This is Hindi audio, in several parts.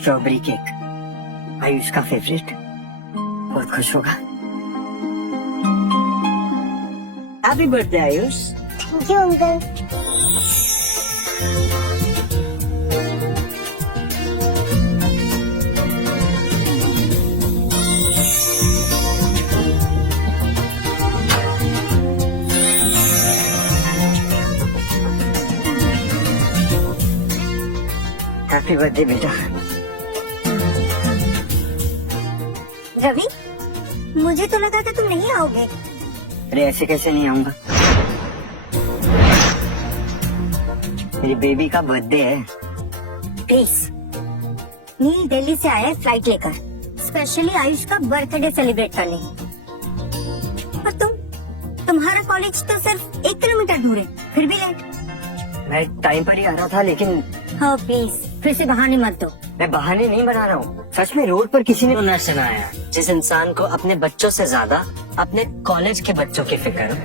स्ट्रॉबेरी केक आयुष का फेवरेट, बहुत खुश होगा। Happy birthday Ayush. Thank you uncle. Happy birthday बेटा। रवि, मुझे तो लगा था तुम नहीं आओगे। अरे ऐसे कैसे नहीं आऊंगा, मेरी बेबी का बर्थडे है। प्लीज, नील दिल्ली से आया है फ्लाइट लेकर, स्पेशली आयुष का बर्थडे सेलिब्रेट करने। और तुम्हारा कॉलेज तो सिर्फ 1 किलोमीटर दूर है, फिर भी लेट। मैं टाइम पर ही आ रहा था, लेकिन हाँ प्लीज, फिर से बहाने मत दो। मैं बहाने नहीं बना रहा हूँ, सच में रोड पर किसी ने सुना सुनाया, जिस इंसान को अपने बच्चों से ज्यादा अपने कॉलेज के बच्चों की फिक्र हो,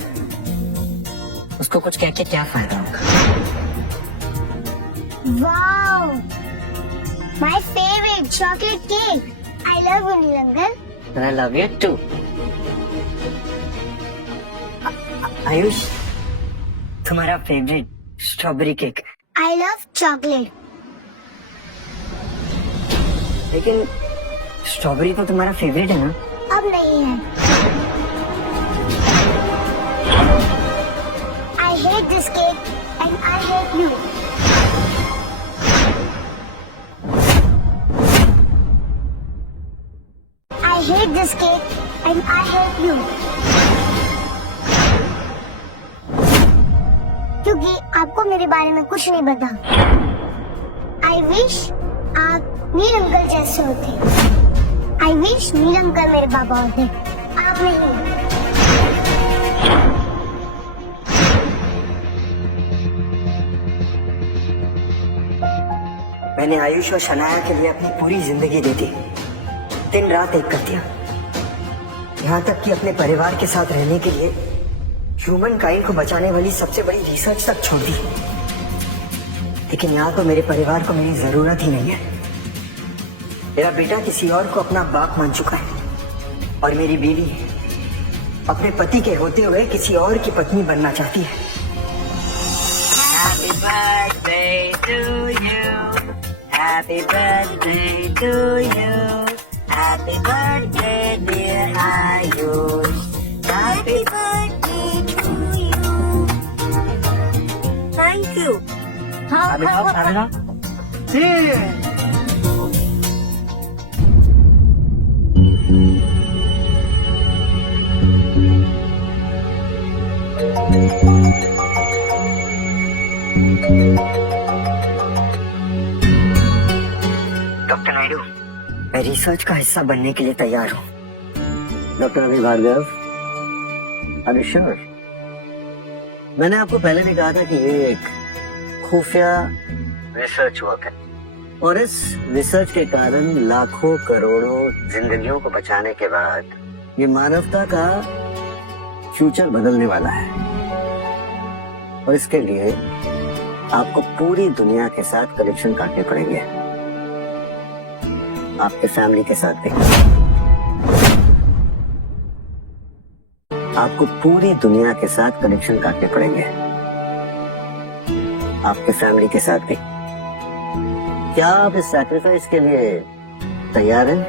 उसको कुछ कह के क्या फायदा होगा। Wow, my favourite chocolate cake. I love you Neel uncle. I love you too. Ayush, तुम्हारा favourite strawberry cake. I love chocolate. लेकिन स्ट्रॉबेरी तो तुम्हारा फेवरेट है ना? अब नहीं है। I hate this cake and I hate you. I hate this cake and I hate you. क्योंकि आपको मेरे बारे में कुछ नहीं पता। I wish आप नील अंकल जैसे होते। I wish नील अंकल मेरे पापा होते, आप नहीं। मैंने आयुष और शनाया के लिए अपनी पूरी जिंदगी दे दी, दिन रात एक कर दिया, यहाँ तक कि अपने परिवार के साथ रहने के लिए ह्यूमन काइंड को बचाने वाली सबसे बड़ी रिसर्च तक छोड़ दी। लेकिन यहाँ तो मेरे परिवार को मेरी जरूरत ही नहीं है। मेरा बेटा किसी और को अपना बाप मान चुका है और मेरी बीवी अपने पति के होते हुए किसी और की पत्नी बनना चाहती है। Happy birthday to you. Happy birthday to you. Happy birthday dear Ayush. Happy birthday to you. Thank you. हाँ, डॉक्टर नायडू, मैं रिसर्च का हिस्सा बनने के लिए तैयार हूँ। डॉक्टर अभी भार्गव, अभी श्योर? मैंने आपको पहले भी कहा था कि ये एक खुफिया रिसर्च वर्क है और इस रिसर्च के कारण लाखों करोड़ों जिंदगियों को बचाने के बाद ये मानवता का फ्यूचर बदलने वाला है। और इसके लिए आपको पूरी दुनिया के साथ कनेक्शन काटने पड़ेंगे, आपके फैमिली के साथ भी। आपको पूरी दुनिया के साथ कनेक्शन काटने पड़ेंगे, आपके फैमिली के साथ भी। क्या आप इस सैक्रिफाइस के लिए तैयार हैं?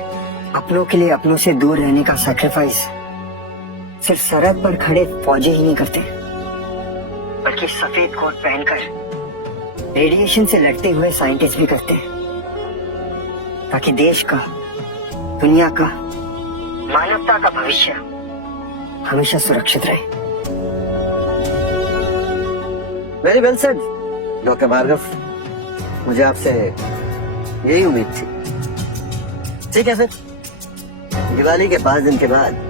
अपनों के लिए अपनों से दूर रहने का सैक्रिफाइस सिर्फ सरहद पर खड़े फौजी ही नहीं करते, बल्कि सफेद कोट पहनकर रेडिएशन से लड़ते हुए साइंटिस्ट भी करते हैं, ताकि देश का, दुनिया का, मानवता का भविष्य हमेशा सुरक्षित रहे। Very well said doctor Bhargav, मुझे आपसे यही उम्मीद थी। ठीक है सर, दिवाली के 5 दिन के बाद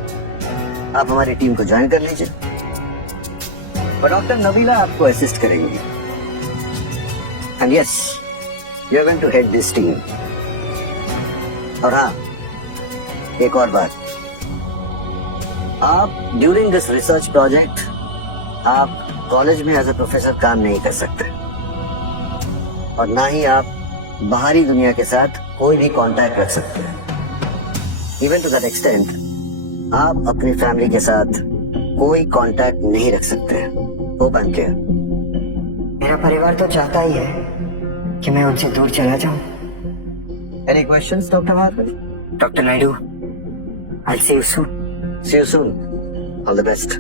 आप हमारी टीम को ज्वाइन कर लीजिए और डॉक्टर नबीला आपको असिस्ट करेंगी। And yes, you are going to head this team. और हाँ, एक और बात, आप ड्यूरिंग दिस रिसर्च प्रोजेक्ट आप कॉलेज में एज ए प्रोफेसर काम नहीं कर सकते और ना ही आप बाहरी दुनिया के साथ कोई भी कांटेक्ट रख सकते हैं। इवन टू दैट एक्सटेंट आप अपनी फैमिली के साथ कोई कांटेक्ट नहीं रख सकते। Hope I am clear? मेरा परिवार तो चाहता ही है कि मैं उनसे दूर चला जाऊं। Any questions doctor Bhargav? Doctor Naidu, I'll see you soon. See you soon. All the best.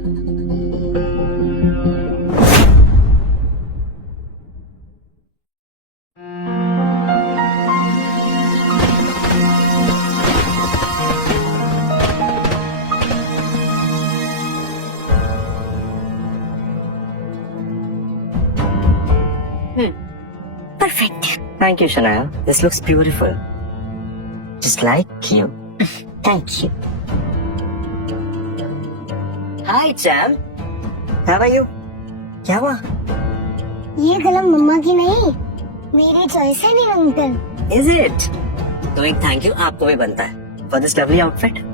Perfect. Thank you, Shania. This looks beautiful. Just like you. Thank you. Hi, Cham. How are you? क्या हुआ? ये कलम मम्मा की नहीं, मेरी चॉइस है नहीं अंकल। Is it? तो एक थैंक यू आपको भी बनता है for this lovely outfit.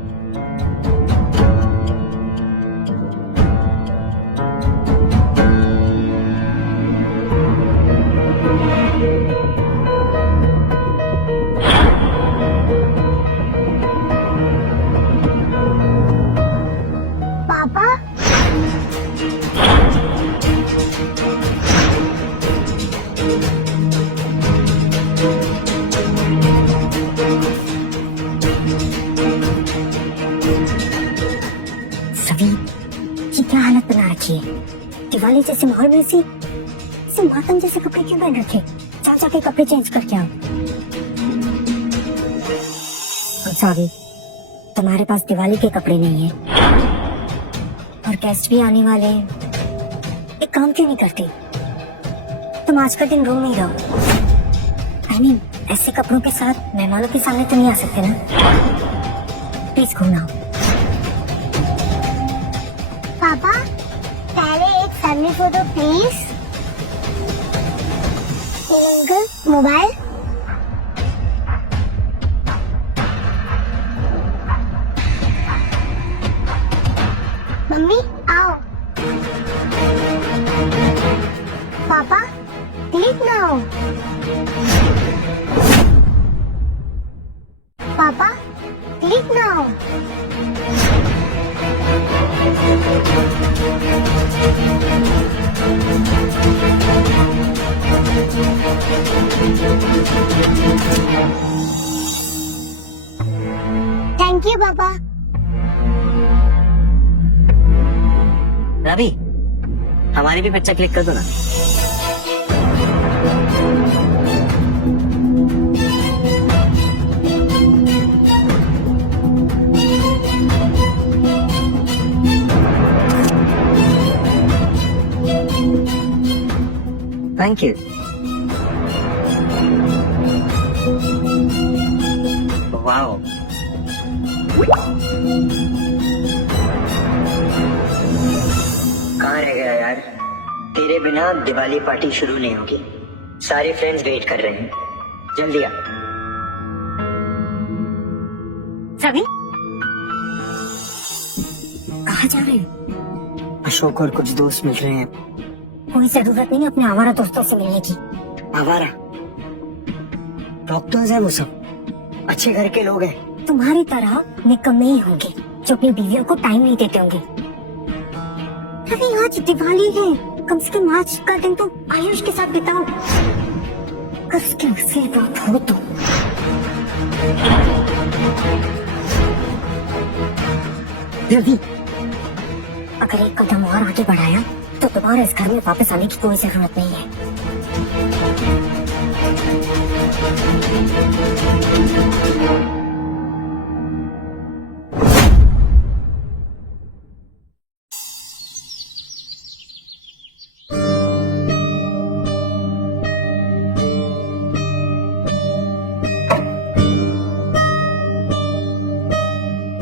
पापा सभी ये क्या हालत बना रखी है? दिवाली जैसे माहौल में से मातम जैसे कपड़े क्यों पहन रखे? जाके कपड़े चेंज करके आओ। सॉरी, तुम्हारे पास दिवाली के कपड़े नहीं है और गेस्ट भी आने वाले हैं। एक काम क्यों नहीं करते? तुम आज का दिन रूम में ही रहो। I mean, ऐसे कपड़ों के साथ मेहमानों के सामने तो नहीं आ सकते ना। प्लीज घूमना। पापा, पहले एक family photo please. Uncle, mobile. Mummy आओ। पापा क्लिक नाउ। पापा क्लिक नाउ। थैंक यू पापा। रवि, हमारी भी पिक्चर क्लिक कर दो ना। Thank you. वाओ, कहाँ रह गया यार? तेरे बिना दिवाली पार्टी शुरू नहीं होगी। सारे फ्रेंड्स वेट कर रहे हैं, जल्दी आ। सभी कहाँ जा रहे हो? अशोक और कुछ दोस्त मिल रहे हैं। कोई जरूरत नहीं अपने आवारा दोस्तों से मिलने की। आवारा डॉक्टर्स हैं, वो सब अच्छे घर के लोग हैं। तुम्हारी तरह निकम्मे ही होंगे जो अपनी बीवियों को टाइम नहीं देते होंगे। अरे आज दिवाली है, कम से कम आज का दिन तो आयुष के साथ बिताओ। अगर उसकी असली बात हो तो। रवि, अगर एक कदम और आगे बढ़ाया तो तुम्हारे इस घर में वापस आने की कोई जरूरत नहीं है।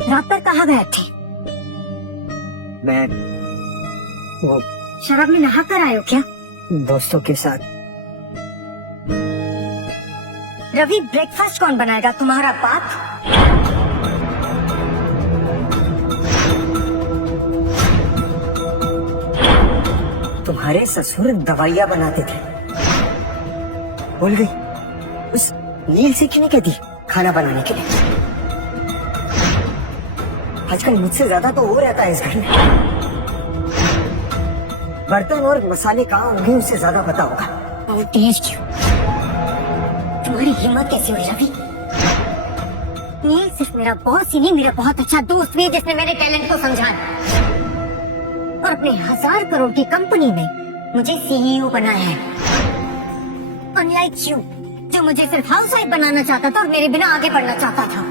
रात पर कहाँ गए थे? मैं वो शराब में नहा कर आए हो क्या? दोस्तों के साथ। रवि, ब्रेकफास्ट कौन बनाएगा? तुम्हारा बाप? तुम्हारे ससुर दवाइयाँ बनाते थे। भूल गई? उस नील से क्यों नहीं कहती खाना बनाने के लिए? आजकल मुझसे ज्यादा तो वो रहता है इस घर में। बर्तन और मसाले कहाँ होंगे उससे ज्यादा पता होगा। और तेज क्यों? तुम्हारी हिम्मत कैसी हुई रवि? ये सिर्फ मेरा बॉस ही नहीं, मेरा बहुत अच्छा दोस्त भी है जिसने मेरे टैलेंट को समझा और अपने 1000 करोड़ की कंपनी में मुझे सीईओ बनाया है। अनलाइक यू, जो मुझे सिर्फ हाउस वाइफ बनाना चाहता था और मेरे बिना आगे बढ़ना चाहता था।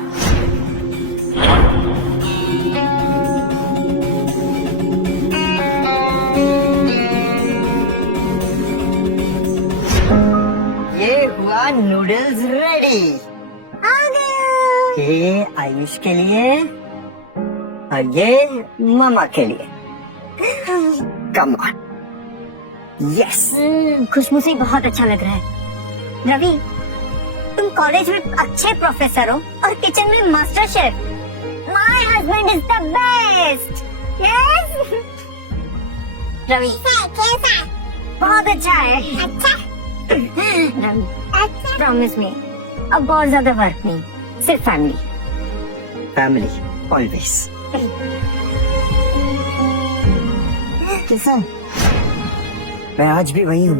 ये हुआ नूडल्स रेडी। आ गया। ये आयुष के लिए और ये मामा के लिए। Come on. यस। खुशबू से बहुत अच्छा लग रहा है। रवि, तुम कॉलेज में अच्छे प्रोफेसर हो और किचन में master chef. My husband is the best. Yes Ravi, कैसा? बहुत अच्छा है। अच्छा रवि, अच्छा प्रॉमिस मी, अब और ज्यादा वर्क नहीं, सिर्फ फैमिली। Family always. कैसा? मैं आज भी वही हूँ,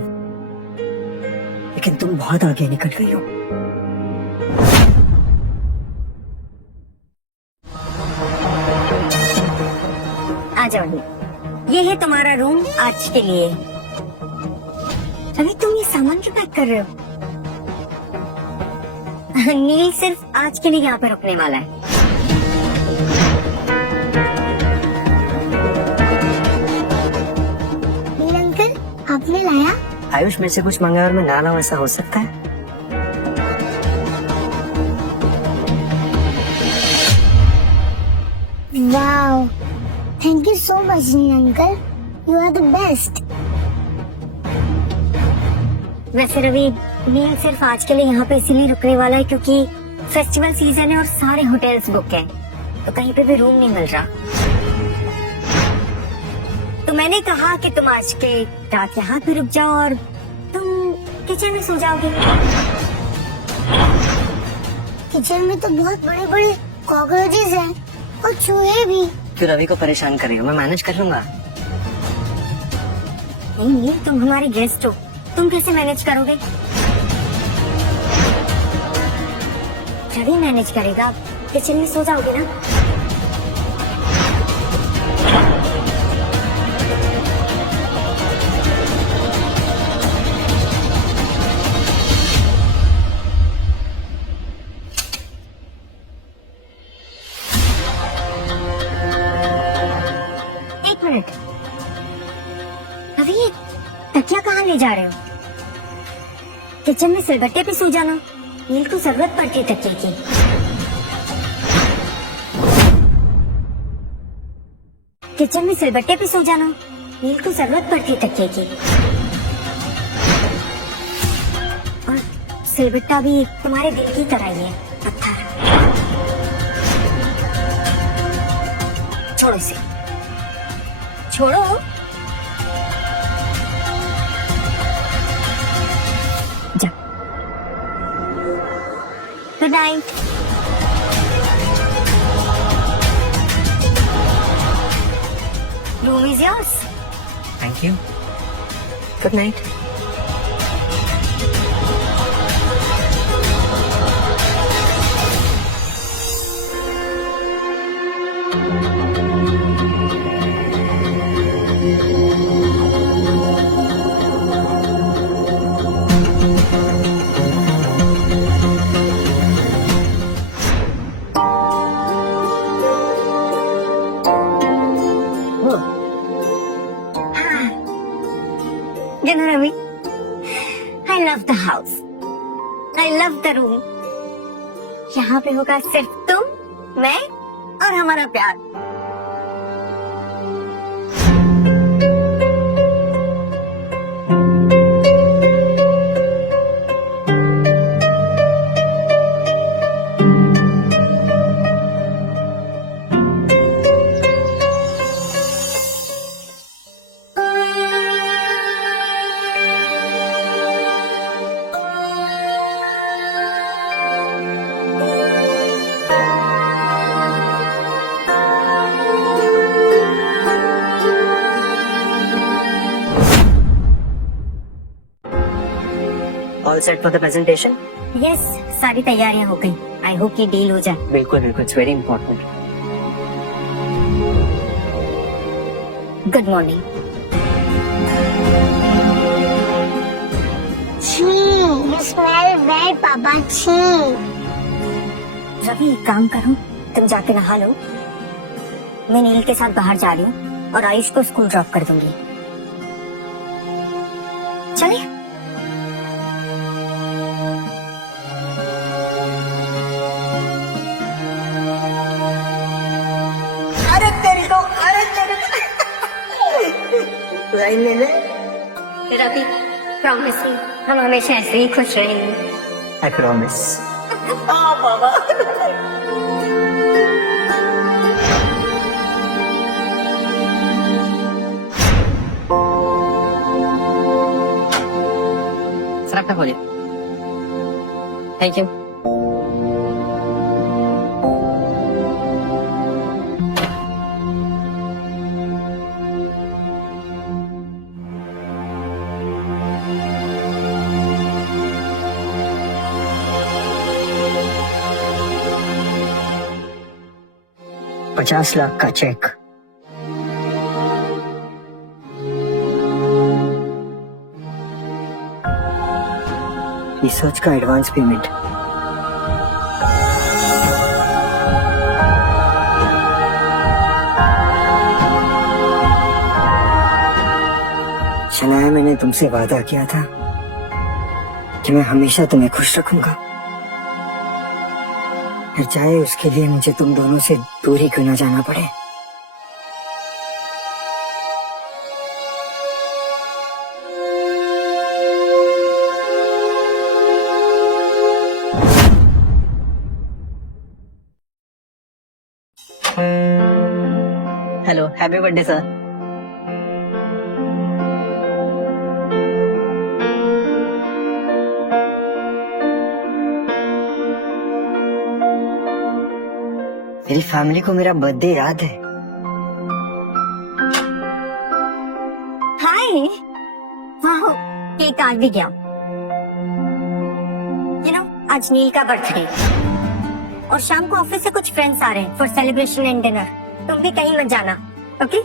लेकिन तुम बहुत आगे निकल गई हो। आ जाओ, ये है तुम्हारा रूम आज के लिए। रवि, तुम ये सामान क्यों पैक कर रहे हो? नील सिर्फ आज के लिए यहाँ पे रुकने वाला है। नील अंकल, आपने लाया? आयुष में से कुछ मंगाया और मैं ना लाऊं, ऐसा हो सकता है? Wow, thank you so much Neel uncle, you are the best. वैसे रवि, नील सिर्फ आज के लिए यहाँ पे इसीलिए रुकने वाला है क्योंकि फेस्टिवल सीजन है और सारे होटल्स बुक हैं, तो कहीं पे भी रूम नहीं मिल रहा। तो मैंने कहा कि तुम आज के रात यहाँ पे रुक जाओ और तुम किचन में सो जाओगे। किचन में तो बहुत बड़े बड़े कॉकरोचेस हैं और चूहे भी। क्यों रवि को परेशान कर रही हो? मैं मैनेज कर लूंगा। नहीं, तुम हमारे गेस्ट हो, तुम कैसे मैनेज करोगे? रवि मैनेज करेगा, किचन में सो जाओगे ना? एक मिनट रवि, ये तकिया कहाँ ले जा रहे हो? किचन में सिलबट्टे पे सो जाना, नील को जरूरत पड़ती है तकिए की। किचन में सिलबट्टे पे सो जाना, नील को जरूरत पड़ती है तकिए की। और सिलबट्टा भी तुम्हारे दिल की तरह ही है, पत्थर। छोड़ो इसे, छोड़ो। Good night. Room is yours. Thank you. Good night. You know, Ravi, I love the house. I love the room. यहाँ पे होगा सिर्फ तुम, मैं और हमारा प्यार। All set for the presentation? Yes, सारी तैयारियां हो गई। आई होप ये डील हो जाए। बिल्कुल बिल्कुल, it's very important. Good morning. You smell bad, Papa. Chee. Ravi, एक काम करो, तुम जाके नहा लो। मैं नील के साथ बाहर जा रही हूँ और आयुष को स्कूल ड्रॉप कर दूंगी। चले? लाइन ले ले। रवि, प्रॉमिस मी, हम हमेशा ऐसे ही खुश रहेंगे। I promise. सर आपका खोलिए। Thank you. $50 लाख का चेक। रिसर्च का एडवांस पेमेंट। शनाया, मैंने तुमसे वादा किया था कि मैं हमेशा तुम्हें खुश रखूंगा, फिर चाहे उसके लिए मुझे तुम दोनों से दूर ही क्यों ना जाना पड़े। Hello, happy birthday sir. मेरी फैमिली को मेरा बर्थडे याद है। हाय, वाह, केक आ भी गया। आज नील का बर्थडे और शाम को ऑफिस से कुछ फ्रेंड्स आ रहे हैं फॉर सेलिब्रेशन एंड डिनर। तुम भी कहीं मत जाना, okay?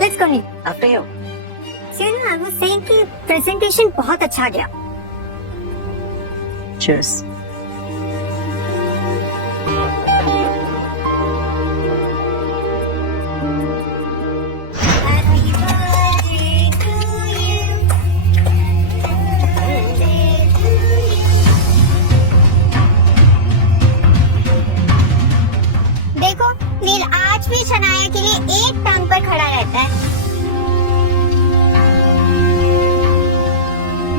Let's go Neel. After you. I was saying कि प्रेजेंटेशन बहुत अच्छा गया। चीयर्स। देखो, नील आज भी शनाया के लिए एक टांग पर खड़ा रहता है।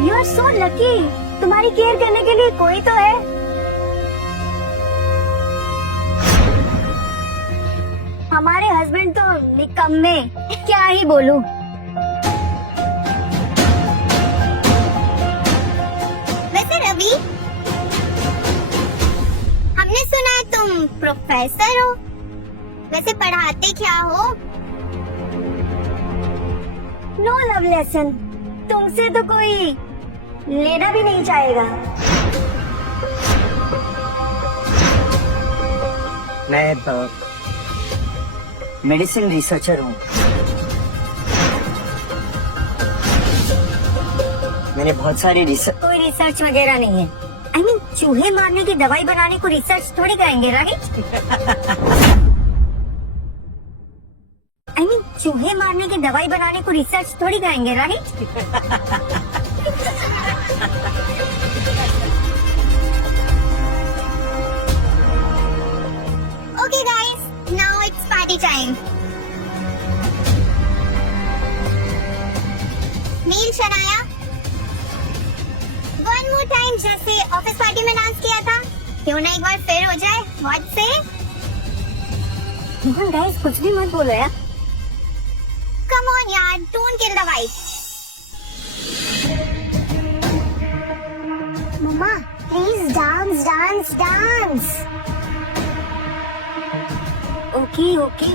यू आर सो लकी, तुम्हारी केयर करने के लिए कोई तो है। हमारे हस्बैंड तो निकम्मे, क्या ही बोलूं। वैसे रवि, हमने सुना है तुम प्रोफेसर हो। वैसे पढ़ाते क्या हो? नो लव लेसन, तुमसे तो कोई लेना भी नहीं चाहेगा। मैं मेडिसिन रिसर्चर हूँ। मैंने बहुत सारी रिसर्च। कोई रिसर्च वगैरह नहीं है। आई मीन, चूहे मारने की दवाई बनाने को रिसर्च थोड़ी करेंगे, राइट? आई मीन, चूहे मारने की दवाई बनाने को रिसर्च थोड़ी करेंगे, right? Okay guys, now it's party time. Neel, Shanaya, one more time जैसे ऑफिस पार्टी में डांस किया था, क्यों ना एक बार फिर हो जाए? What say? मोहन गाइस, कुछ भी मत बोलो यार। Come on यार, don't kill the vibe. Mama, please dance, dance, dance. Okay okay.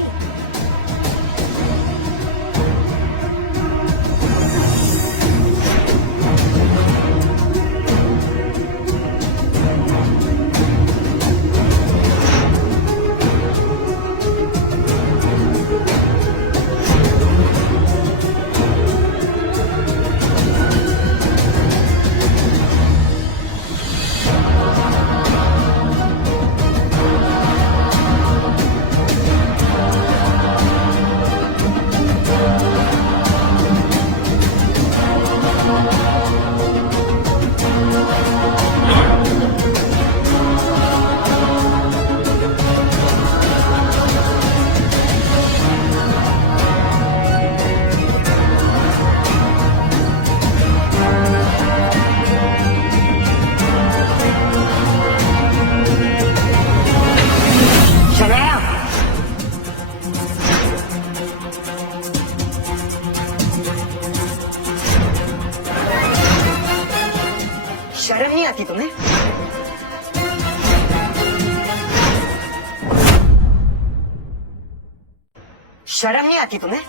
शर्म नहीं आती तुम्हें?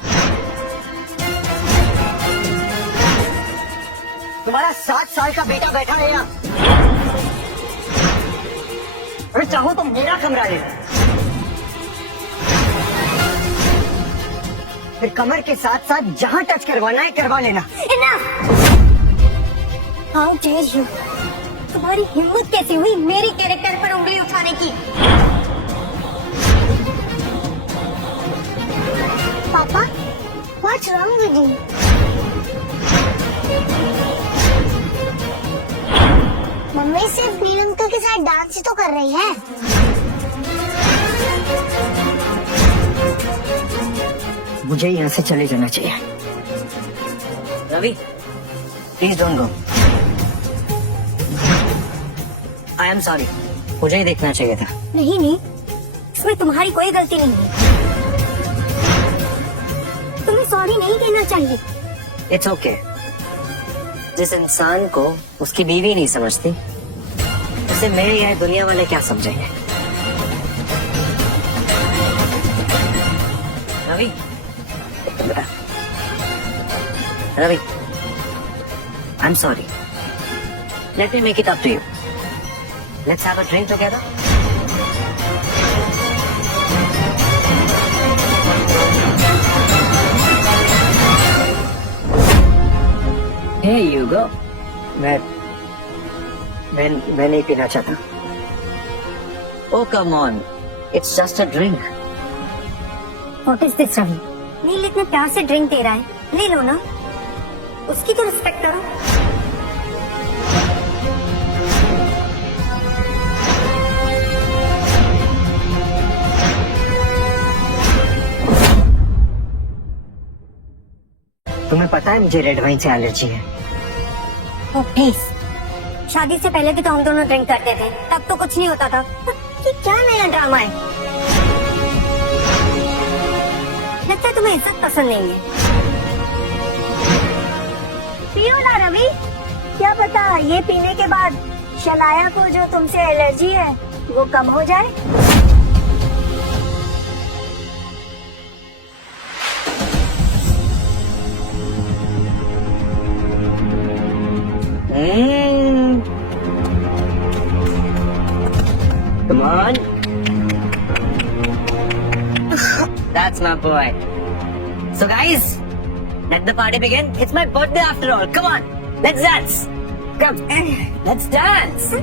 तुम्हारा 7 साल का बेटा बैठा है यहाँ। अरे चाहो तो मेरा कमरा ले लो। फिर कमर के साथ साथ जहां टच करवाना है करवा लेना। हाउ डेयर यू, तुम्हारी हिम्मत कैसे हुई मेरी कैरेक्टर पर उंगली उठाने की? पापा, what's wrong with you? Mummy सिर्फ नील अंकल के साथ डांस ही तो कर रही है। मुझे यहाँ से चले जाना चाहिए। Ravi, please don't go. I am sorry, मुझे ही देखना चाहिए था। नहीं नहीं, इसमें तुम्हारी कोई गलती नहीं है। तुम्हें सॉरी नहीं कहना चाहिए। It's okay. जिस इंसान को उसकी बीवी नहीं समझती उसे मैं या दुनिया वाले क्या समझेंगे? रवि, बेटा, Ravi, I am sorry. Let me make it up to you. Let's have a drink together. Here you go. मैं नहीं पीना चाहता। Oh come on, it's just a drink. What is this, Ravi? नील इतने प्यार से ड्रिंक दे रहा है, ले लो ना। उसकी तो रिस्पेक्ट करो। तुम्हें पता है मुझे रेड वाइन से एलर्जी है। ओ प्लीज, शादी से पहले भी तो हम दोनों ड्रिंक करते थे, तब तो कुछ नहीं होता था। ये क्या नया ड्रामा है? लगता है तुम्हें इज्जत पसंद नहीं है। पियो ना रवि, क्या पता ये पीने के बाद शनाया को जो तुमसे एलर्जी है वो कम हो जाए। Come on. That's my boy. So guys, let the party begin. It's my birthday after all. Come on, let's dance. Come, let's dance.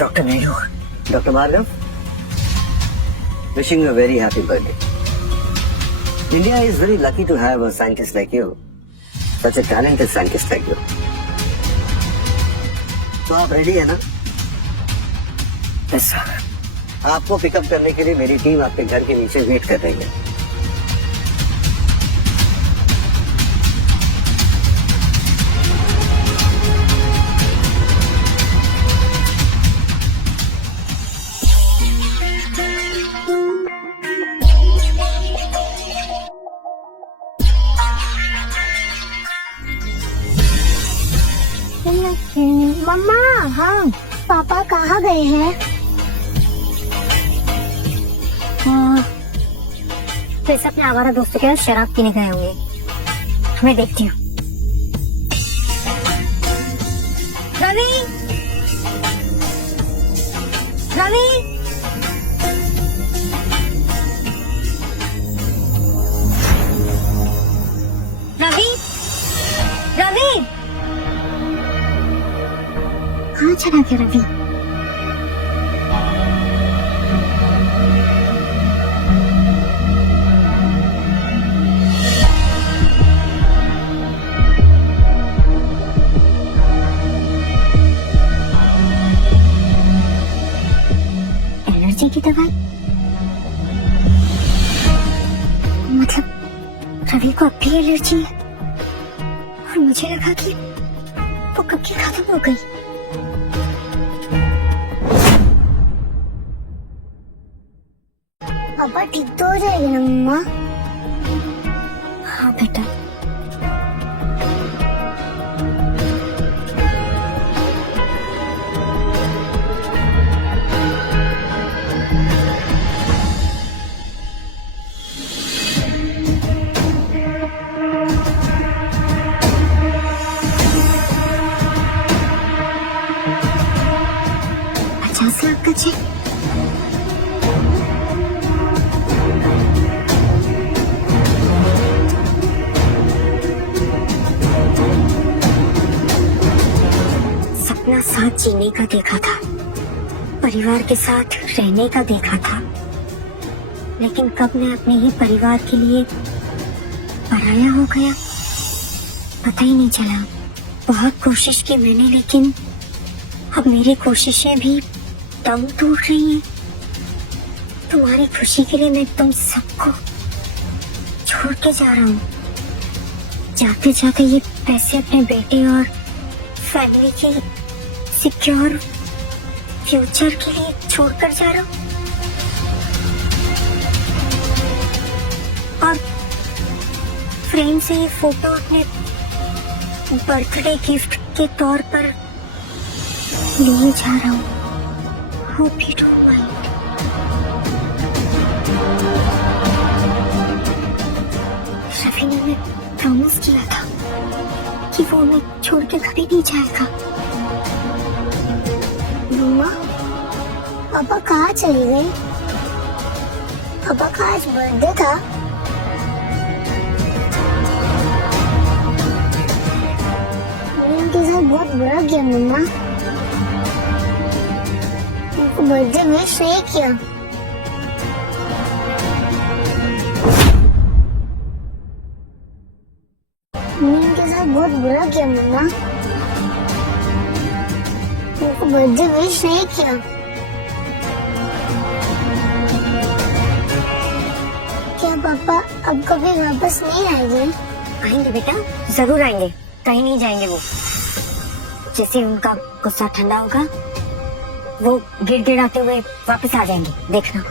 Dr. Nehru, Dr. Bhargav, wishing you a very happy birthday. India is very lucky to have a scientist like you, such a talented scientist like you. तो आप रेडी है ना? Yes, sir. आपको पिकअप करने के लिए मेरी टीम आपके घर के नीचे वेट कर रही है। मम्मा, हाँ, पापा कहाँ गए हैं? तो इस अपने आवारा दोस्तों के साथ शराब पीने गए होंगे। मैं देखती हूँ। रवि, रवि, रवि, रवि, कहाँ चला गया रवि? एलर्जी की दवाई? मतलब रवि को अब भी एलर्जी है और मुझे लगा कि वो कब की खत्म हो गई। पापा ठीक तो हो जाएगी ना मम्मा? हाँ बेटा। $50 लाख का चेक? सपना साथ जीने का देखा था, परिवार के साथ रहने का देखा था, लेकिन कब मैं अपने ही परिवार के लिए पराया हो गया पता ही नहीं चला। बहुत कोशिश की मैंने, लेकिन अब मेरी कोशिशें भी दम टूट रही हैं। तुम्हारी खुशी के लिए मैं तुम सबको छोड़ के जा रहा हूँ। जाते जाते ये पैसे अपने बेटे और फैमिली के सिक्योर फ्यूचर के लिए छोड़कर जा रहा हूँ। और फ्रेम से ये फोटो अपने बर्थडे गिफ्ट के तौर पर लिए जा रहा हूँ। Hope you don't mind. Ravi ने हमें प्रॉमिस किया था कि वो हमें छोड़ के कभी नहीं जाएगा। मम्मा, पापा कहाँ चले गए? पापा का आज बर्थडे था। मैंने उनके साथ बहुत बुरा किया मम्मा, उनको बर्थडे विश नहीं किया। मैंने उनके साथ बहुत बुरा किया मम्मा, उनको बर्थडे विश नहीं किया। क्या पापा अब कभी वापस नहीं आएंगे? आएंगे बेटा, जरूर आएंगे, कहीं नहीं जाएंगे वो। जैसे उनका गुस्सा ठंडा होगा वो गिड़गिड़ाते हुए वापस आ जाएंगे, देखना।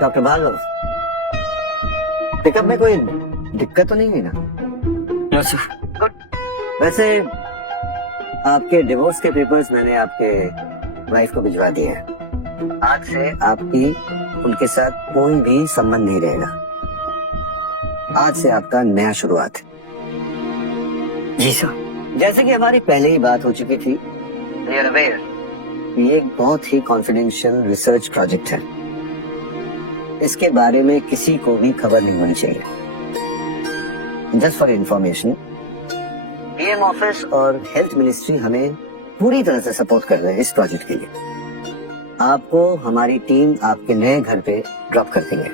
डॉक्टर भार्गव, पिकअप में कोई दिक्कत तो नहीं हुई ना? No sir. गुड। वैसे आपके डिवोर्स के पेपर्स मैंने आपके वाइफ को भिजवा दिए हैं। आज से आपकी उनके साथ कोई भी संबंध नहीं रहेगा। आज से आपका नया शुरुआत है। जी सर। जैसे कि हमारी पहले ही बात हो चुकी थी, यू आर अवेयर, ये एक बहुत ही कॉन्फिडेंशियल रिसर्च प्रोजेक्ट है। इसके बारे में किसी को भी खबर नहीं होनी चाहिए। Just for information, PM office और हेल्थ मिनिस्ट्री हमें पूरी तरह से सपोर्ट कर रहे हैं इस प्रोजेक्ट के लिए। आपको हमारी टीम आपके नए घर पे ड्रॉप कर देंगे।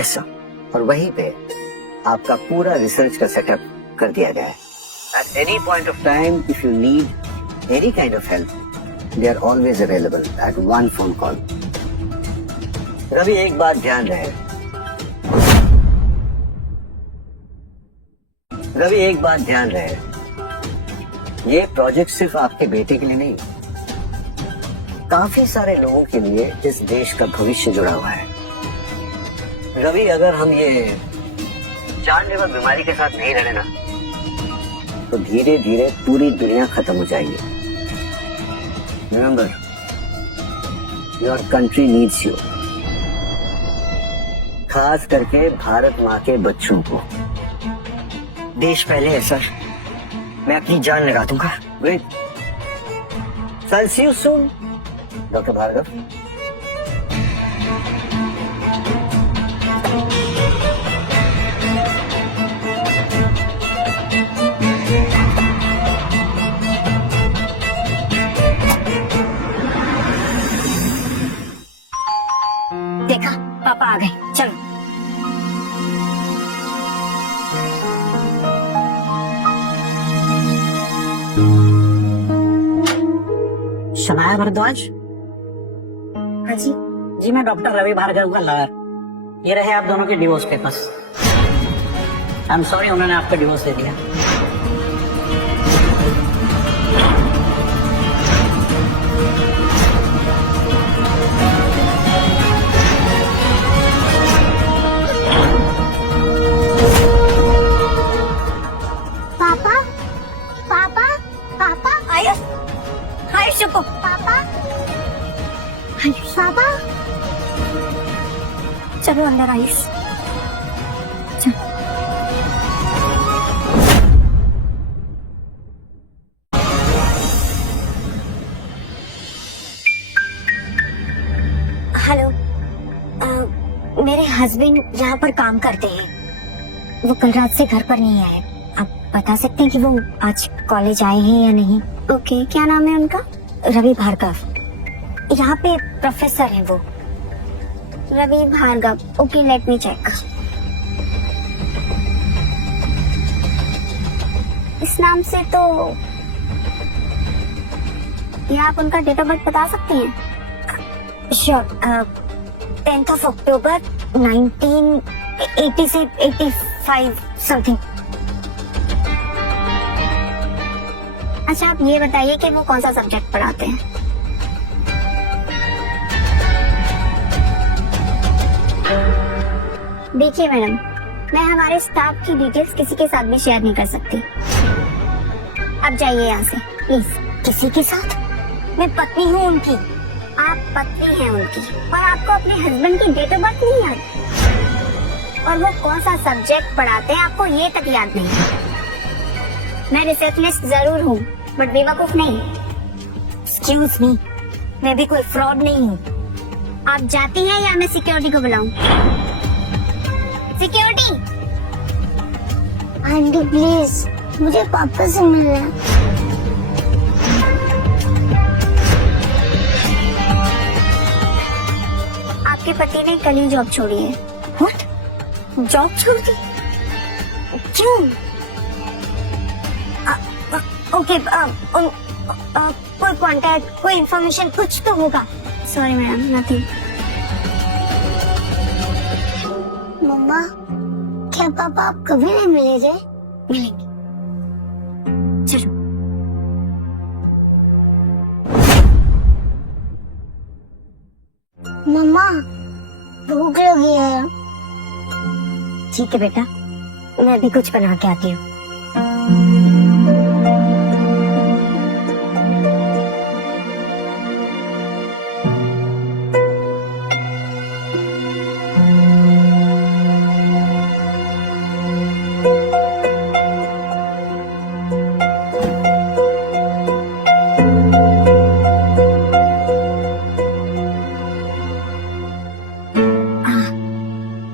Yes sir. और वहीं पे आपका पूरा रिसर्च का सेटअप कर दिया गया है। At any point of time if you need any kind of help, they are always available at one phone call. Ravi, एक बात ध्यान रहे, रवि, एक बात ध्यान रहे, ये प्रोजेक्ट सिर्फ आपके बेटे के लिए नहीं, काफी सारे लोगों के लिए इस देश का भविष्य जुड़ा हुआ है। रवि, अगर हम ये जानलेवा बीमारी के साथ नहीं लड़े ना, तो धीरे धीरे पूरी दुनिया खत्म हो जाएगी। Remember, your country needs you, खास करके भारत माँ के बच्चों को। देश पहले है सर, मैं अपनी जान लगा दूंगा। Great, so see you soon doctor Bhargav. देखा, पापा आ गए, चलो। शनाया भारद्वाज? हाँ जी। जी, मैं डॉक्टर रवि भार्गव का लॉयर। ये रहे आप दोनों के divorce papers. I am sorry, उन्होंने आपका डिवोर्स दे दिया। पापा पापा पापा आयुष, आयुष चुप हो। पापा पापा चलो अंदर आयुष। हेलो, मेरे हस्बैंड यहाँ पर काम करते हैं। वो कल रात से घर पर नहीं आए। आप बता सकते हैं कि वो आज कॉलेज आए हैं या नहीं? ओके, क्या नाम है उनका? रवि भार्गव, यहाँ पे प्रोफेसर हैं वो। Ravi Bhargav, okay, let me check. इस नाम से तो क्या आप उनका डेट ऑफ बर्थ बता सकते हैं? श्योर, 10th of October 1980 से 85 समथिंग। अच्छा, आप ये बताइए कि वो कौन सा सब्जेक्ट पढ़ाते हैं? देखिए मैडम, मैं हमारे स्टाफ की डिटेल्स किसी के साथ भी शेयर नहीं कर सकती। अब जाइए यहाँ से प्लीज। किसी के साथ? मैं पत्नी हूँ उनकी। आप पत्नी हैं उनकी और आपको अपने हस्बैंड की डेट ऑफ बर्थ नहीं याद, और वो कौन सा सब्जेक्ट पढ़ाते हैं आपको ये तक याद नहीं। मैं रिसेप्शनिस्ट जरूर हूँ बट बेवकूफ नहीं। एक्सक्यूज मी, मैं भी कोई फ्रॉड नहीं हूँ। आप जाती हैं या मैं सिक्योरिटी को बुलाऊं? सिक्योरिटी! आंटी प्लीज, मुझे पापा से मिलना है। आपके पति ने कल ही जॉब छोड़ी है। व्हाट? जॉब छोड़ दी? क्यों? ओके, कोई कांटेक्ट, कोई इंफॉर्मेशन, कुछ तो होगा। Sorry madam, nothing. मम्मा, क्या पापा आप कभी नहीं मिलेंगे? मिलेंगे, चलो। मम्मा, भूख लगी है। ठीक है बेटा, मैं भी कुछ बना के आती हूँ।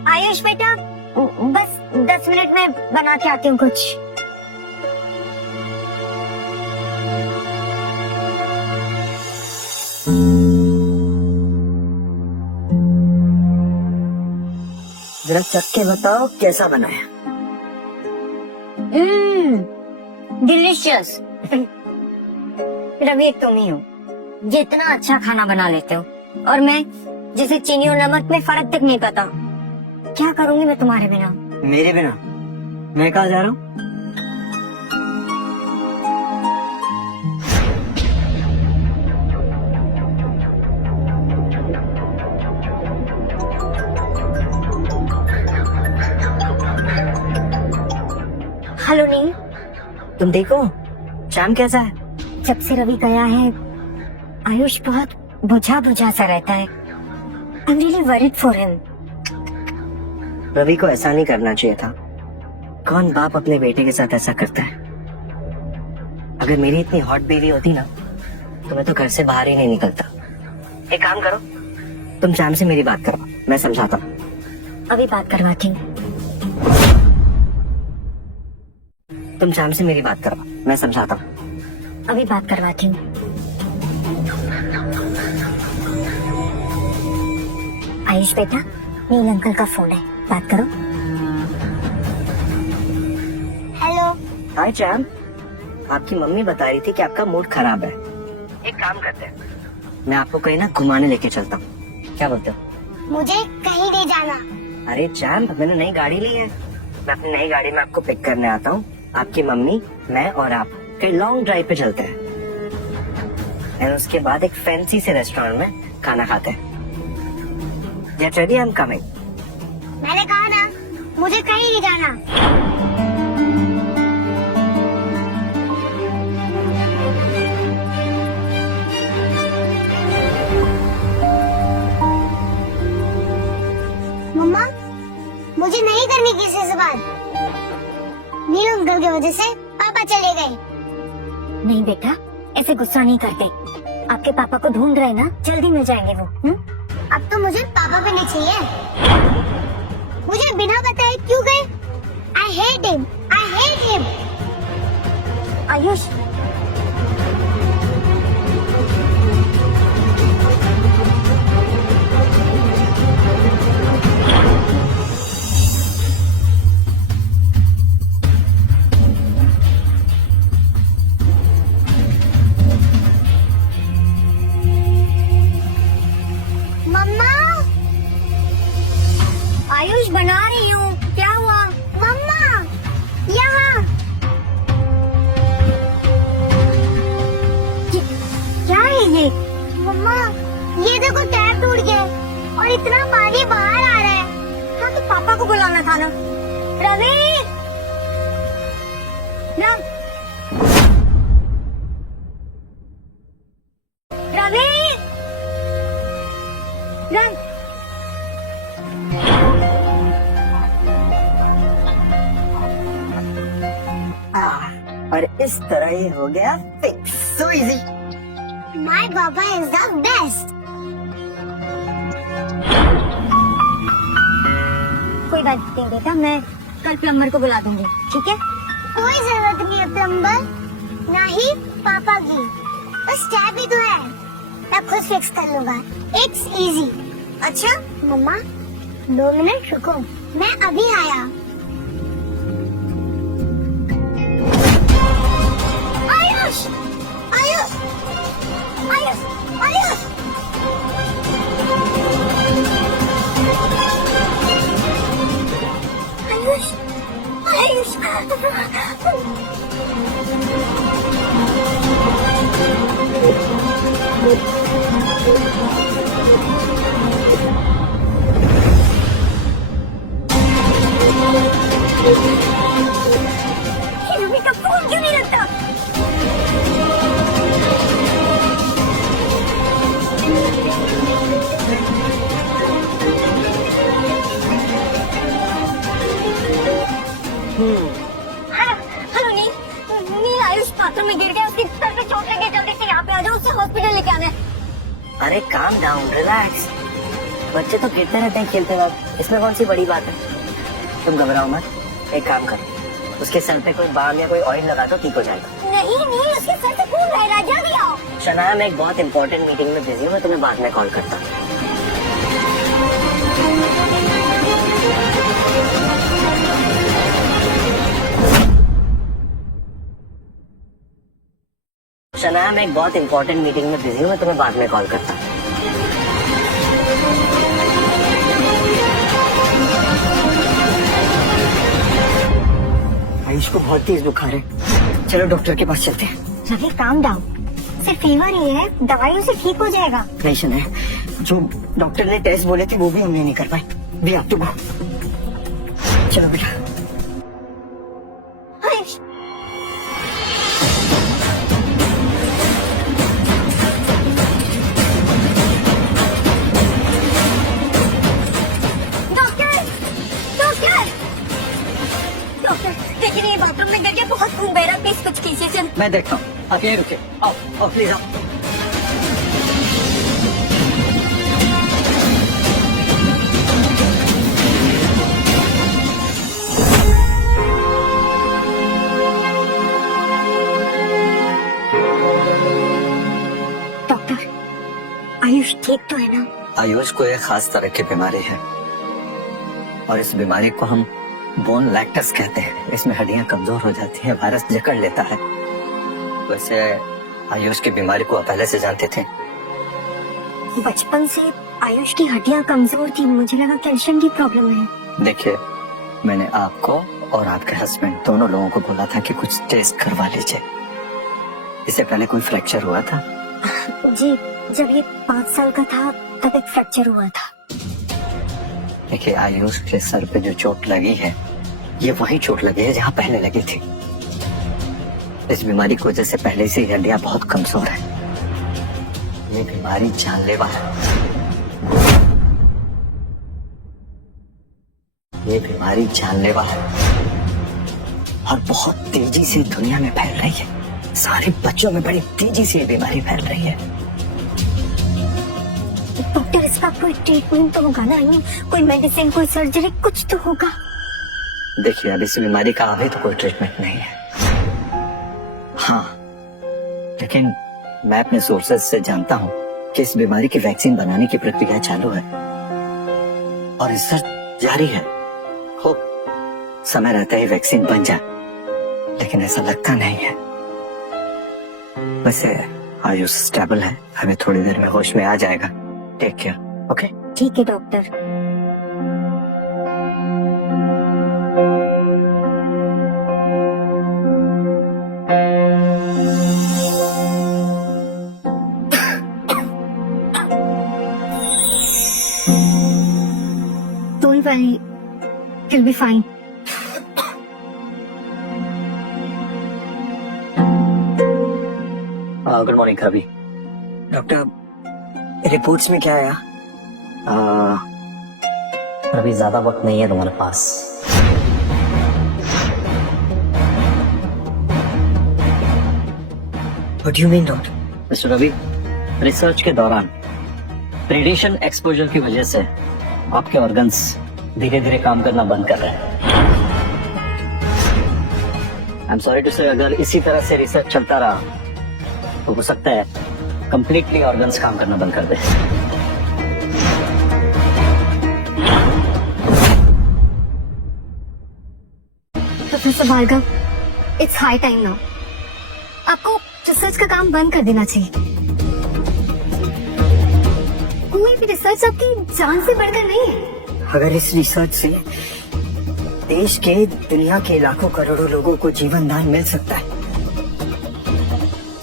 आयुष बेटा, बस 10 मिनट में बना के आती हूँ कुछ। जरा चख के बताओ कैसा बना है। डिलीशियस। रवि, तुम ही हो ये इतना अच्छा खाना बना लेते हो, और मैं जिसे चीनी और नमक में फर्क तक नहीं पता। क्या करूंगी मैं तुम्हारे बिना? मेरे बिना? मैं कहाँ जा रहा हूँ? हेलो नील, तुम ठीक हो? श्याम कैसा है? जब से रवि गया है आयुष बहुत बुझा बुझा सा रहता है। I'm really worried for him. Ravi को ऐसा नहीं करना चाहिए था। कौन बाप अपने बेटे के साथ ऐसा करता है? अगर मेरी इतनी हॉट बेबी होती ना तो मैं तो घर से बाहर ही नहीं निकलता। एक काम करो, तुम श्याम से मेरी बात करो, मैं समझाता हूँ। अभी बात करवाती हूँ। तुम श्याम से मेरी बात करो, मैं समझाता हूँ। अभी बात करवाती हूँ। आयुष बेटा, नील अंकल का फोन है, बात करो। हेलो। हाय श्याम, आपकी मम्मी बता रही थी कि आपका मूड खराब है। एक काम करते हैं, मैं आपको कहीं ना घुमाने लेके चलता हूँ, क्या बोलते हो? मुझे कहीं नहीं जाना। अरे श्याम, मैंने नई गाड़ी ली है, मैं अपनी नई गाड़ी में आपको पिक करने आता हूँ। आपकी मम्मी, मैं और आप कहीं लॉन्ग ड्राइव पे चलते हैं और उसके बाद एक फैंसी से रेस्टोरेंट में खाना खाते हैं। Get ready, I'm coming. मैंने कहा ना, मुझे कहीं नहीं जाना। मम्मा, मुझे नहीं करनी किसी से बात। नील अंकल की वजह से पापा चले गए। नहीं बेटा, ऐसे गुस्सा नहीं करते। आपके पापा को ढूंढ रहे ना, जल्दी मिल जाएंगे वो। अब तो मुझे पापा पे नहीं चाहिए। मुझे बिना बताए क्यों गए? I hate him. I hate him. Ayush, मम्मा, आयुष बना रही हूँ। क्या हुआ? मम्मा, यहाँ। क्या है ये? मम्मा, ये देखो टैप टूट गया और इतना पानी बाहर आ रहा है। हाँ तो पापा को बुलाना था ना। रवि, ना रवि, रन। और इस तरह ये हो गया fix. So easy. My Baba is the best. कोई बात नहीं बेटा, मैं कल प्लम्बर को बुला दूंगी, ठीक है? कोई जरूरत नहीं है प्लम्बर, ना ही पापा की। बस टैप ही तो है, मैं खुद फिक्स कर लूंगा। It's easy. अच्छा मम्मा, 2 मिनट रुको, मैं अभी आया। आयुष, आयुष, आयुष, आयुष। आयुष, आयुष। रवि का फोन क्यों नहीं लगता? हेलो नील, नील आयुष बाथरूम में गिर गया, उसकी सर पे चोट लगी। जल्दी से यहाँ पे आ जाओ, उसे हॉस्पिटल लेके आना है। अरे काम डाउन, रिलैक्स। बच्चे तो गिरते रहते हैं खेलते वक्त, इसमें कौन सी बड़ी बात है? तुम घबराओ मत, एक काम करो, उसके सर पे कोई बाम या कोई ऑयल लगा दो, ठीक हो जाएगा। नहीं नहीं, उसके सर से खून बह रहा है, जल्दी आओ। शनाया, मैं एक बहुत इंपॉर्टेंट मीटिंग में बिजी हूँ, मैं तुम्हें बाद में कॉल करता हूँ। शनाया, मैं एक बहुत इंपॉर्टेंट मीटिंग में बिजी हूँ, मैं तुम्हें बाद में कॉल करता हूँ। आयुष को बहुत तेज बुखार है, चलो डॉक्टर के पास चलते हैं। रवि काम डाउन, सिर्फ फीवर ही है, दवाइयों से ठीक हो जाएगा। नहीं शनाया, जो डॉक्टर ने टेस्ट बोले थे वो भी हमने नहीं कर पाए। We have to go. चलो बेटा। हाय मैं देखता हूँ, आप यहीं रुके, आओ आओ प्लीज आओ। डॉक्टर, आयुष ठीक तो है ना? आयुष को एक खास तरह की बीमारी है और इस बीमारी को हम बोन लैक्टस कहते हैं। इसमें हड्डियां कमजोर हो जाती हैं, वायरस जकड़ लेता है। वैसे आयुष की बीमारी को आप पहले से जानते थे? बचपन से आयुष की हड्डियां कमजोर थी, मुझे लगा कैल्शियम की प्रॉब्लम है। देखिए, मैंने आपको और आपके हस्बैंड दोनों लोगों को बोला था कि कुछ टेस्ट करवा लीजिए। इससे पहले कोई फ्रैक्चर हुआ था? जी, जब ये 5 साल का था तब एक फ्रैक्चर हुआ था। देखिए, आयुष के सर पे जो चोट लगी है, ये वही चोट लगी है जहाँ पहले लगी थी। इस बीमारी की वजह से पहले से हड्डियां बहुत कमजोर है। ये बीमारी जानलेवा है। ये बीमारी जानलेवा है और बहुत तेजी से दुनिया में फैल रही है। सारे बच्चों में बड़ी तेजी से ये बीमारी फैल रही है। डॉक्टर, इसका कोई ट्रीटमेंट तो होगा ना? कोई मेडिसिन, कोई सर्जरी, कुछ तो होगा। देखिए, अब इस बीमारी का अभी तो कोई ट्रीटमेंट नहीं है। हाँ, लेकिन मैं अपने सोर्सेज से जानता हूँ कि इस बीमारी की वैक्सीन बनाने की प्रक्रिया चालू है और रिसर्च जारी है। हो समय रहते ही वैक्सीन बन जाए, लेकिन ऐसा लगता नहीं है। वैसे आयुष स्टेबल है, हमें थोड़ी देर में होश में आ जाएगा। Take care. ओके? ठीक है doctor. Don't worry, he'll be fine. Good morning Ravi. Doctor, reports में क्या आया? अभी ज्यादा वक्त नहीं है तुम्हारे पास। What do you mean, doctor? Mister Ravi, research के दौरान रेडिएशन एक्सपोजर की वजह से आपके ऑर्गन्स धीरे धीरे काम करना बंद कर रहे हैं। आई एम सॉरी टू से, अगर इसी तरह से रिसर्च चलता रहा तो हो सकता है कंप्लीटली ऑर्गन्स काम करना बंद कर दे। Professor Bhargav, it's high time now. आपको रिसर्च का काम बंद कर देना चाहिए। कोई भी रिसर्च आपकी जान से बढ़कर नहीं है। अगर इस रिसर्च से देश के, दुनिया के लाखों करोड़ों लोगों को जीवन दान मिल सकता है,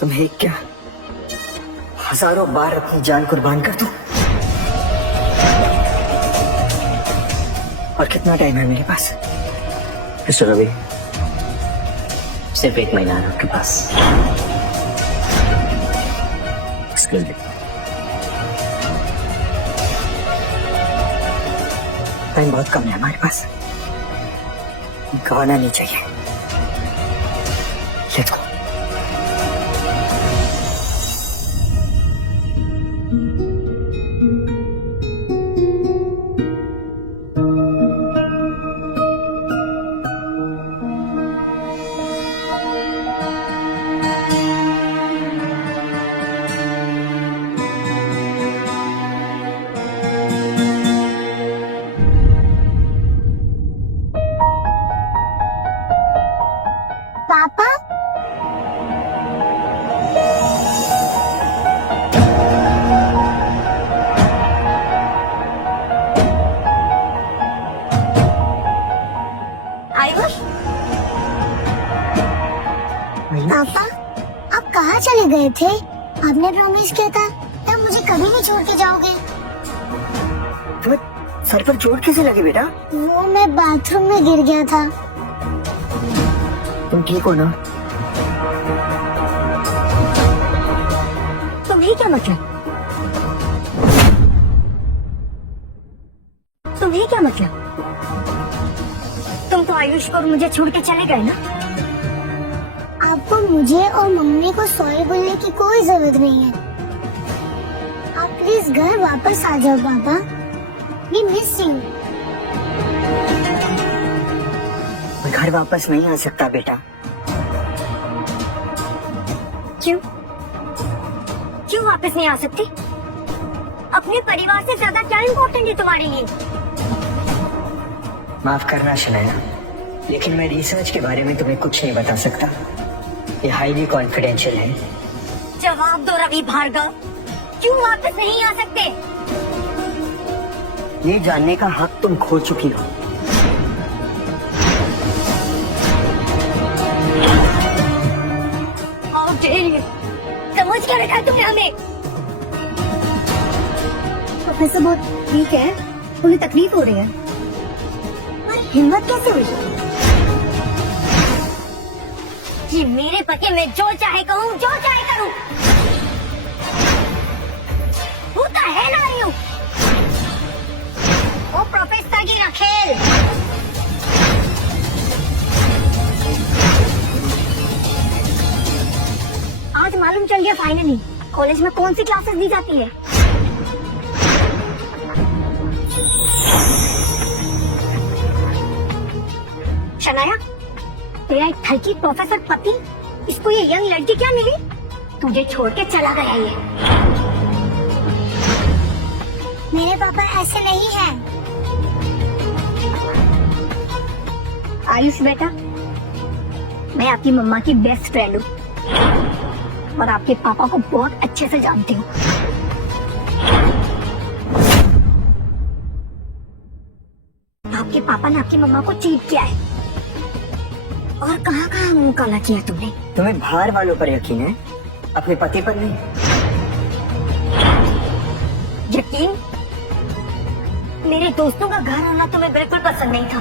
तो मैं क्या हजारों बार अपनी जान कुर्बान कर दूं? और कितना टाइम है मेरे पास? मिस्टर रवि, सिर्फ 1 महीना है आपके पास। Excuse me. टाइम बहुत कम है हमारे पास, गवाना नहीं चाहिए। Let's go. पापा, आयुष, पापा, आप कहाँ चले गए थे? आपने प्रॉमिस किया था तब मुझे कभी नहीं छोड़ के जाओगे। तुम्हें सर पर चोट कैसे लगी बेटा? वो मैं बाथरूम में गिर गया था। तुम ठीक हो ना? तुम्हें क्या मतलब? तुम्हें क्या मतलब? तुम तो आयुष को और मुझे छोड़ के चले गए ना? आपको मुझे और मम्मी को सॉरी बोलने की कोई जरूरत नहीं है। आप प्लीज घर वापस आ जाओ पापा, वी मिस यू। मैं घर वापस नहीं आ सकता बेटा। क्यों क्यों वापस नहीं आ सकती? अपने परिवार से ज्यादा क्या इम्पोर्टेंट है तुम्हारे लिए? माफ करना शनाया, लेकिन मैं रिसर्च के बारे में तुम्हें कुछ नहीं बता सकता। ये हाईली कॉन्फिडेंशियल है। जवाब दो रवि भार्गव, क्यों वापस नहीं आ सकते? ये जानने का हक तुम खो चुकी हो। How dare you? समझ क्या रखा है तुमने हमें? प्रोफेसर बहुत ठीक है, उन्हें तकलीफ हो रही है, पर हिम्मत कैसे हुई कि मेरे पति में जो चाहे कहूँ, जो चाहे करूँ? होता है ना यूं? वो प्रोफेसर की ना खेल। आज मालूम चल गया फाइनली कॉलेज में कौन सी क्लासेस दी जाती है। शनाया, तेरा एक थकी प्रोफेसर पति, इसको ये यंग लड़की क्या मिली? तुझे छोड़ के चला गया ये। मेरे पापा ऐसे नहीं हैं। आयुष बेटा, मैं आपकी मम्मा की बेस्ट फ्रेंड हूँ और आपके पापा को बहुत अच्छे से जानती हूँ। आपके पापा ने आपकी मम्मा को चीट किया है और कहाँ कहाँ मुंह काला किया तुमने। तुम्हें बाहर वालों पर यकीन है, अपने पति पर नहीं। यकीन? मेरे दोस्तों का घर आना तुम्हें बिल्कुल पसंद नहीं था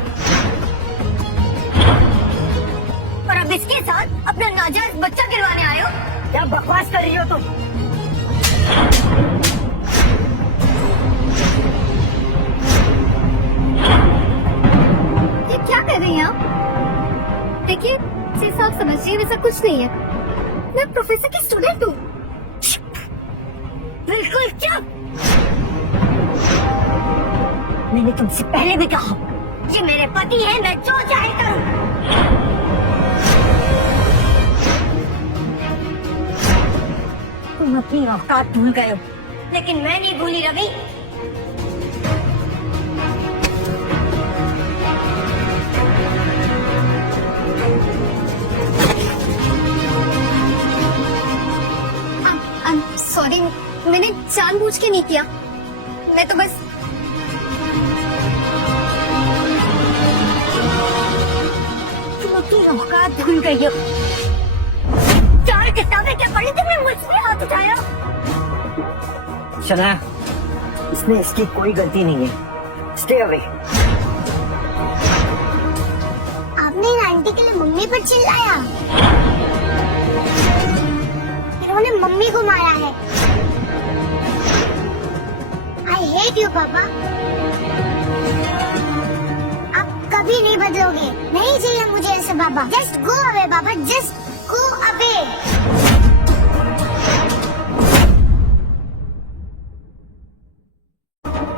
और अब इसके साथ अपना नाजायज बच्चा गिरवाने आए हो। क्या बकवास कर रही हो तुम? ये क्या कर रही हैं आप? देखिए सिर्फ आप समझिए, वैसा कुछ नहीं है। मैं प्रोफेसर की स्टूडेंट हूँ। बिल्कुल चुप। मैंने तुमसे पहले भी कहा, ये मेरे पति हैं, मैं जो चाहे करूं। तुम अपनी औकात भूल गए हो, लेकिन मैं नहीं भूली रवि। सॉरी, मैंने जानबूझ के नहीं किया, मैं तो बस तुम अपनी औकात भूल गई हो। 4 किताबें क्या पढ़ी तुमने, मुझ पे हाथ उठाया। शनाया, इसमें इसकी कोई गलती नहीं है। Stay away. आपने इन आंटी के लिए मम्मी पर चिल्लाया, इन्होंने मम्मी को मारा है। आई हेट यू पापा। आप कभी नहीं बदलोगे। नहीं चाहिए मुझे ऐसे पापा। जस्ट गो अवे पापा, जस्ट गो अवे।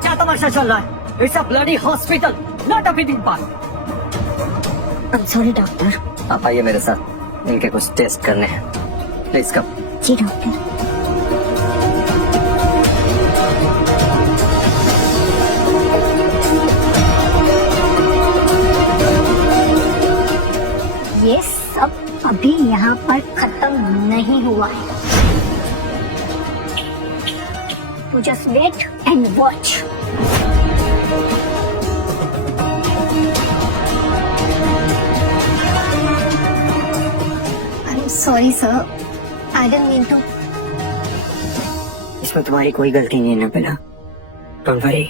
क्या तमाशा चल रहा है? It's a bloody hospital, not a feeding park. Sorry doctor. आप आइए मेरे साथ, इनके कुछ टेस्ट करने हैं। Please come. जी डॉक्टर। ये सब अभी यहाँ पर खत्म नहीं हुआ है। तो just wait and watch. I am sorry sir, I didn't mean to. इसमें तुम्हारी कोई गलती नहीं है नबिला। Don't worry.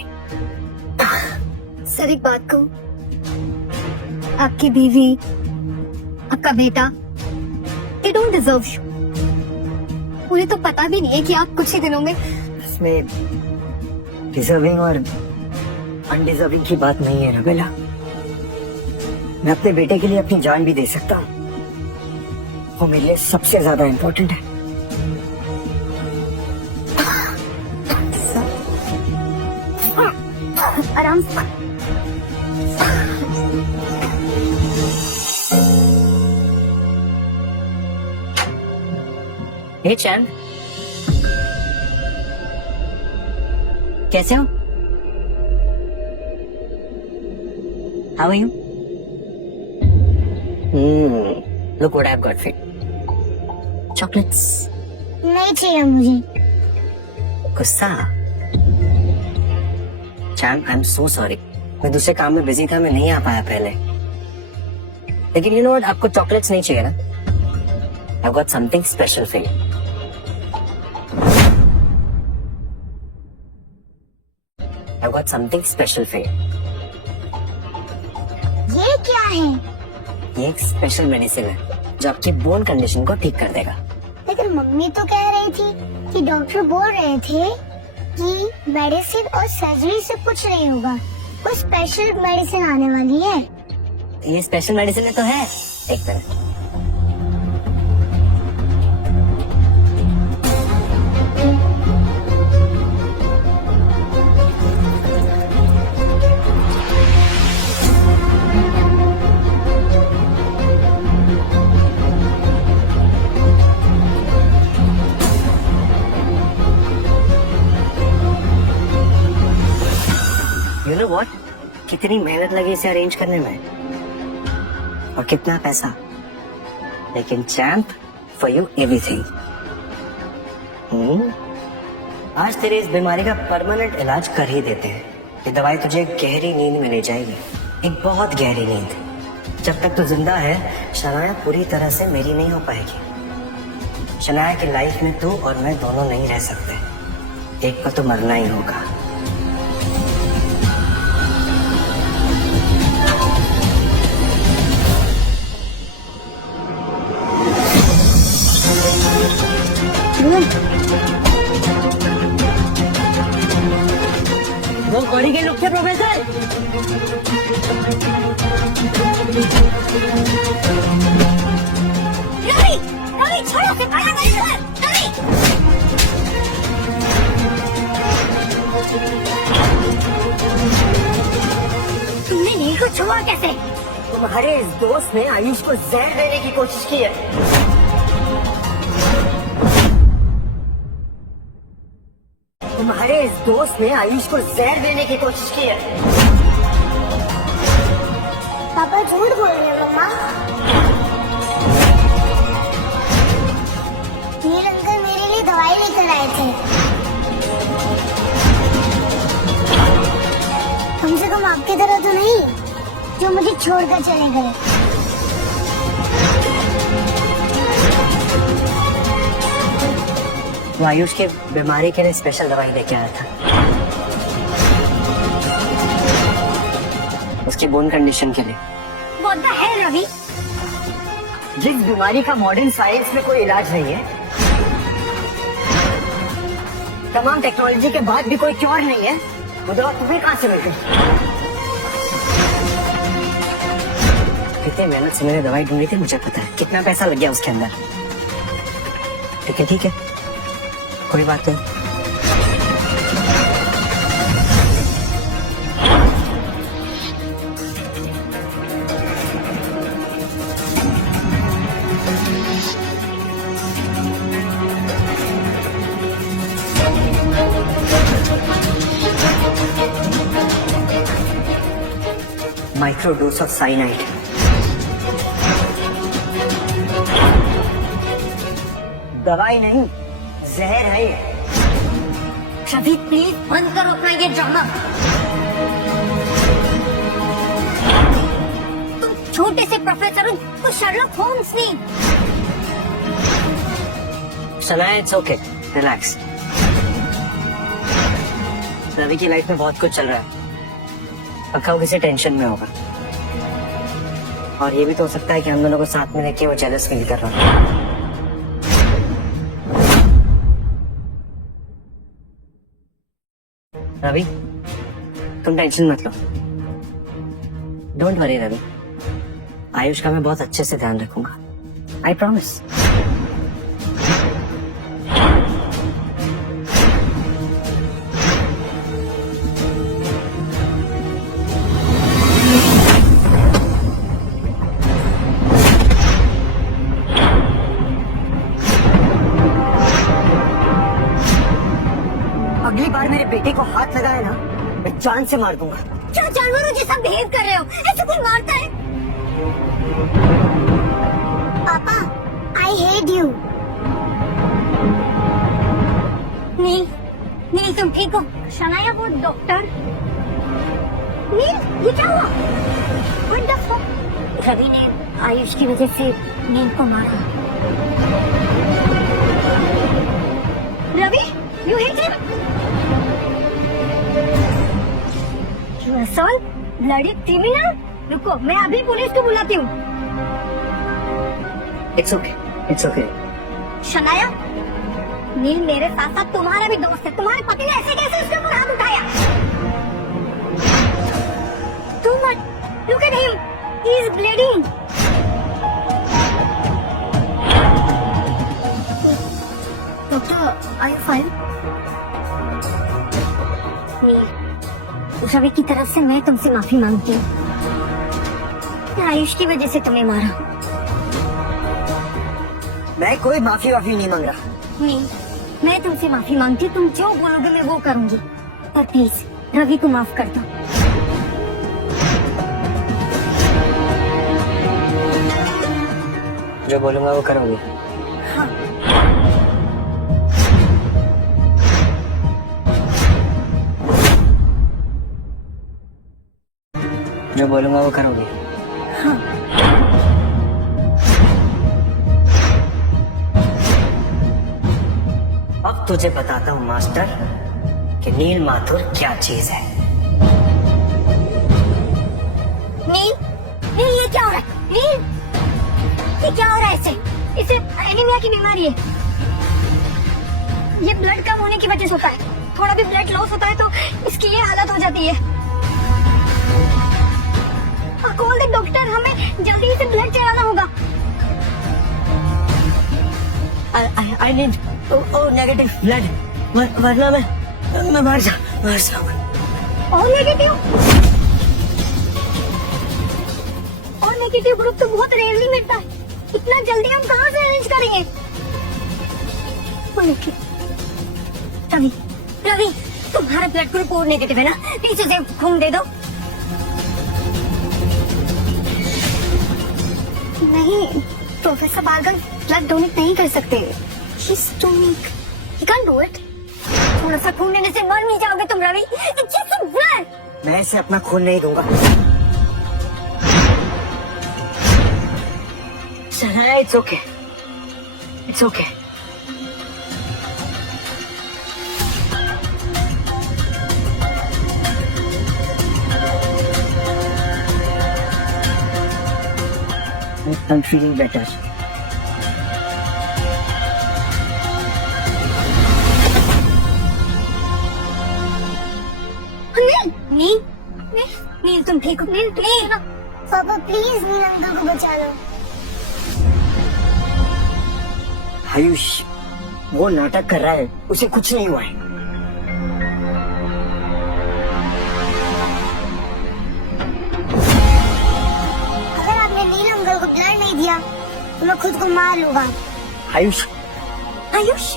सर एक बात कहूं, आपकी बीवी, आपका बेटा, they don't deserve you। उन्हें तो पता भी नहीं है कि आप कुछ ही दिनों में। इसमें डिजर्विंग और अनडिजर्विंग की बात नहीं है नबिला। मैं अपने बेटे के लिए अपनी जान भी दे सकता हूँ, वो मेरे लिए सबसे ज्यादा इम्पोर्टेंट है। आराम से। हे चैन, कैसे हो? How are you? Look what I have got for you. Chocolates. नहीं चाहिए मुझे। गुस्सा? Chain, I am so sorry. मैं दूसरे काम में बिजी था, मैं नहीं आ पाया पहले। लेकिन यू नो व्हाट, आपको चॉकलेट्स नहीं चाहिए ना? आई have got something special for you. I've got something special for you. ये क्या है? ये एक स्पेशल मेडिसिन है जो आपकी बोन कंडीशन को ठीक कर देगा। लेकिन मम्मी तो कह रही थी कि डॉक्टर बोल रहे थे कि मेडिसिन और सर्जरी से कुछ नहीं होगा, कोई स्पेशल मेडिसिन आने वाली है। ये स्पेशल मेडिसिन तो है। एक मिनट। You know what? कितनी मेहनत लगी इसे अरेंज करने में और कितना पैसा, लेकिन चैम्प, फॉर यू एवरीथिंग। आज तेरे इस बीमारी का परमानेंट इलाज कर ही देते हैं। ये दवाई तुझे एक गहरी नींद में ले जाएगी, एक बहुत गहरी नींद। जब तक तू जिंदा है, शनाया पूरी तरह से मेरी नहीं हो पाएगी। शनाया की लाइफ में तू और मैं दोनों नहीं रह सकते, एक को तो मरना ही होगा। वो गोली के लुक थे प्रोफेसर। रवि, रवि छोड़ो, उसे खाना नहीं है। रवि! तुमने नील को छुआ कैसे? तुम्हारे इस दोस्त ने आयुष को जहर देने की कोशिश की है। तुम्हारे इस दोस्त ने आयुष को जहर देने की कोशिश की है। पापा झूठ बोल रहे हैं मम्मा। नील अंकल मेरे लिए दवाई लेकर आए थे। कम से कम आपकी तरह तो नहीं जो मुझे छोड़कर चले गए। वो आयुष के बीमारी के लिए स्पेशल दवाई लेके आया था, उसकी बोन कंडीशन के लिए। What the hell, Ravi? जिस बीमारी का मॉडर्न साइंस में कोई इलाज नहीं है, तमाम टेक्नोलॉजी के बाद भी कोई क्योर नहीं है, वो दवा तुम्हें कहां से मिल गई? कितने मेहनत से मैंने दवाई ढूंढी थी, मुझे पता है कितना पैसा लग गया उसके अंदर। लेकिन ठीक है, कोई बात नहीं। Micro dose of cyanide. दवाई नहीं, जहर है ये। रवि प्लीज बंद करो अपना ये ड्रामा। तुम छोटे से प्रोफेसर हो, तो शर्लॉक होम्स नहीं। Shanaya, it's okay, relax. Ravi की लाइफ में बहुत कुछ चल रहा है, पक्का वो किसी टेंशन में होगा। और ये भी तो हो सकता है कि हम दोनों को साथ में देख के वो जेलस फील कर रहा है। रवि, तुम टेंशन मत लो। डोंट वरी रवि, आयुष का मैं बहुत अच्छे से ध्यान रखूंगा। I promise. अगली बार मेरे बेटे को हाथ लगाया ना, मैं जान से मार दूंगा। क्या जानवरों जैसा बिहेव कर रहे हो? ऐसे कोई मारता है? पापा, आई हेट यू। नील, नील तुम ठीक हो? शनाया वो डॉक्टर। नील ये क्या हुआ? What the fuck? रवि ने आयुष की वजह से नील को मारा। Ravi, you hit him? You assault, bloody criminal? रुको, मैं अभी पुलिस को बुलाती हूँ। It's okay, it's okay. Shanaya, Neel मेरे साथ साथ तुम्हारा भी दोस्त है। तुम्हारे पति ने ऐसे कैसे उसके ऊपर हाथ उठाया? Too much. Look at him. He is bleeding. Doctor, are you fine? नील, रवि की तरफ से मैं तुमसे माफी मांगती हूँ। मैं आयुष की वजह से तुम्हें मारा। मैं कोई माफी वाफी नहीं मांग रहा। नहीं, मैं तुमसे माफी मांगती हूँ। तुम जो बोलोगे मैं वो करूंगी। पर प्लीज रवि को माफ कर दो। जो बोलूंगा वो करूंगी। हाँ। जो बोलूंगा वो करूंगी। हाँ। अब तुझे बताता हूँ मास्टर कि नील माथुर क्या चीज है। नील, नील ये क्या हो रहा है? नील, ये क्या हो रहा है? इसे एनीमिया की बीमारी है। ये ब्लड कम होने की वजह से होता है। थोड़ा भी ब्लड लॉस होता है तो इसकी ये हालत हो जाती है। कॉल द डॉक्टर, हमें जल्दी इसे ब्लड चढ़ाना होगा। आई नीड नेगेटिव ब्लड, वरना मैं मर जाऊंगा। और नेगेटिव? और नेगेटिव ग्रुप तो बहुत रेयरली मिलता है। इतना जल्दी हम कहाँ से अरेंज करेंगे? रवि, रवि, तुम्हारा ब्लड ग्रुप और नेगेटिव है ना? प्लीज उसे खून दे दो। नहीं, प्रोफेसर बार्गल ब्लड डोनेट नहीं कर सकते। He's too weak. He can't do it. थोड़ा सा खून देने से मर नहीं जाओगे तुम Ravi. It's just a blood. मैं इसे अपना खून नहीं दूंगा। Shanaya, it's okay, it's okay. I'm feeling better. नील, नील, नील तुम ठीक हो? नील, नील। पापा प्लीज नील अंकल को बचा लो। आयुष, वो नाटक कर रहा है, उसे कुछ नहीं हुआ है। अगर आपने नील अंकल को ब्लड नहीं दिया तो मैं खुद को मार लूंगा। आयुष, आयुष,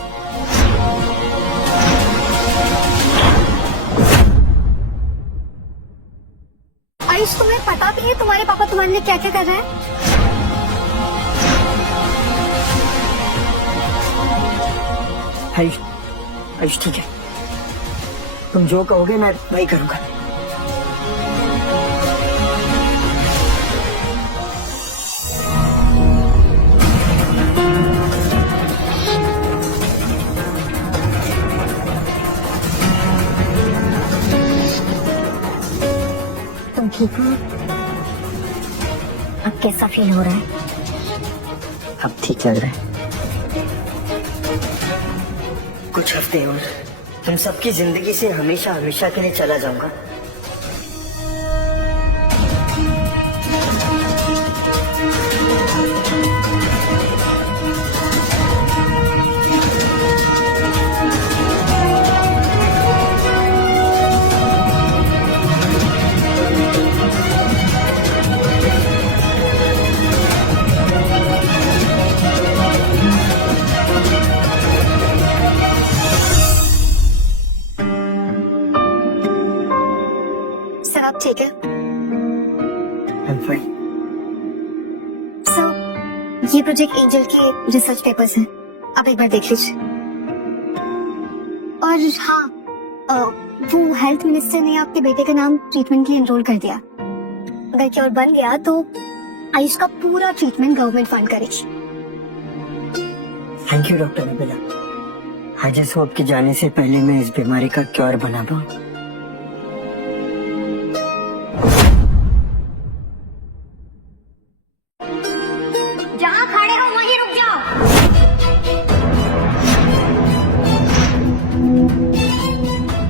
आयुष तुम्हें पता भी है तुम्हारे पापा तुम्हारे लिए क्या क्या कर रहे हैं? आयुष, आयुष ठीक है, तुम जो कहोगे मैं वही करूंगा। तुम ठीक हो? अब कैसा फील हो रहा है? अब ठीक लग रहा है। कुछ हफ्ते और तुम सबकी जिंदगी से हमेशा हमेशा के लिए चला जाऊंगा। आप ठीक है? I'm fine. सर, ये प्रोजेक्ट एंजल के रिसर्च पेपर्स हैं, आप एक बार देख लीजिए। और हाँ, वो हेल्थ मिनिस्टर ने आपके बेटे का नाम ट्रीटमेंट के लिए एनरोल कर दिया। अगर क्योर बन गया तो आयुष का पूरा ट्रीटमेंट गवर्नमेंट फंड करेगी। Thank you doctor Abila. I just hope कि जाने से पहले मैं इस बीमारी का क्योर बना पाऊँ। जहाँ खड़े हो वहीं रुक जाओ।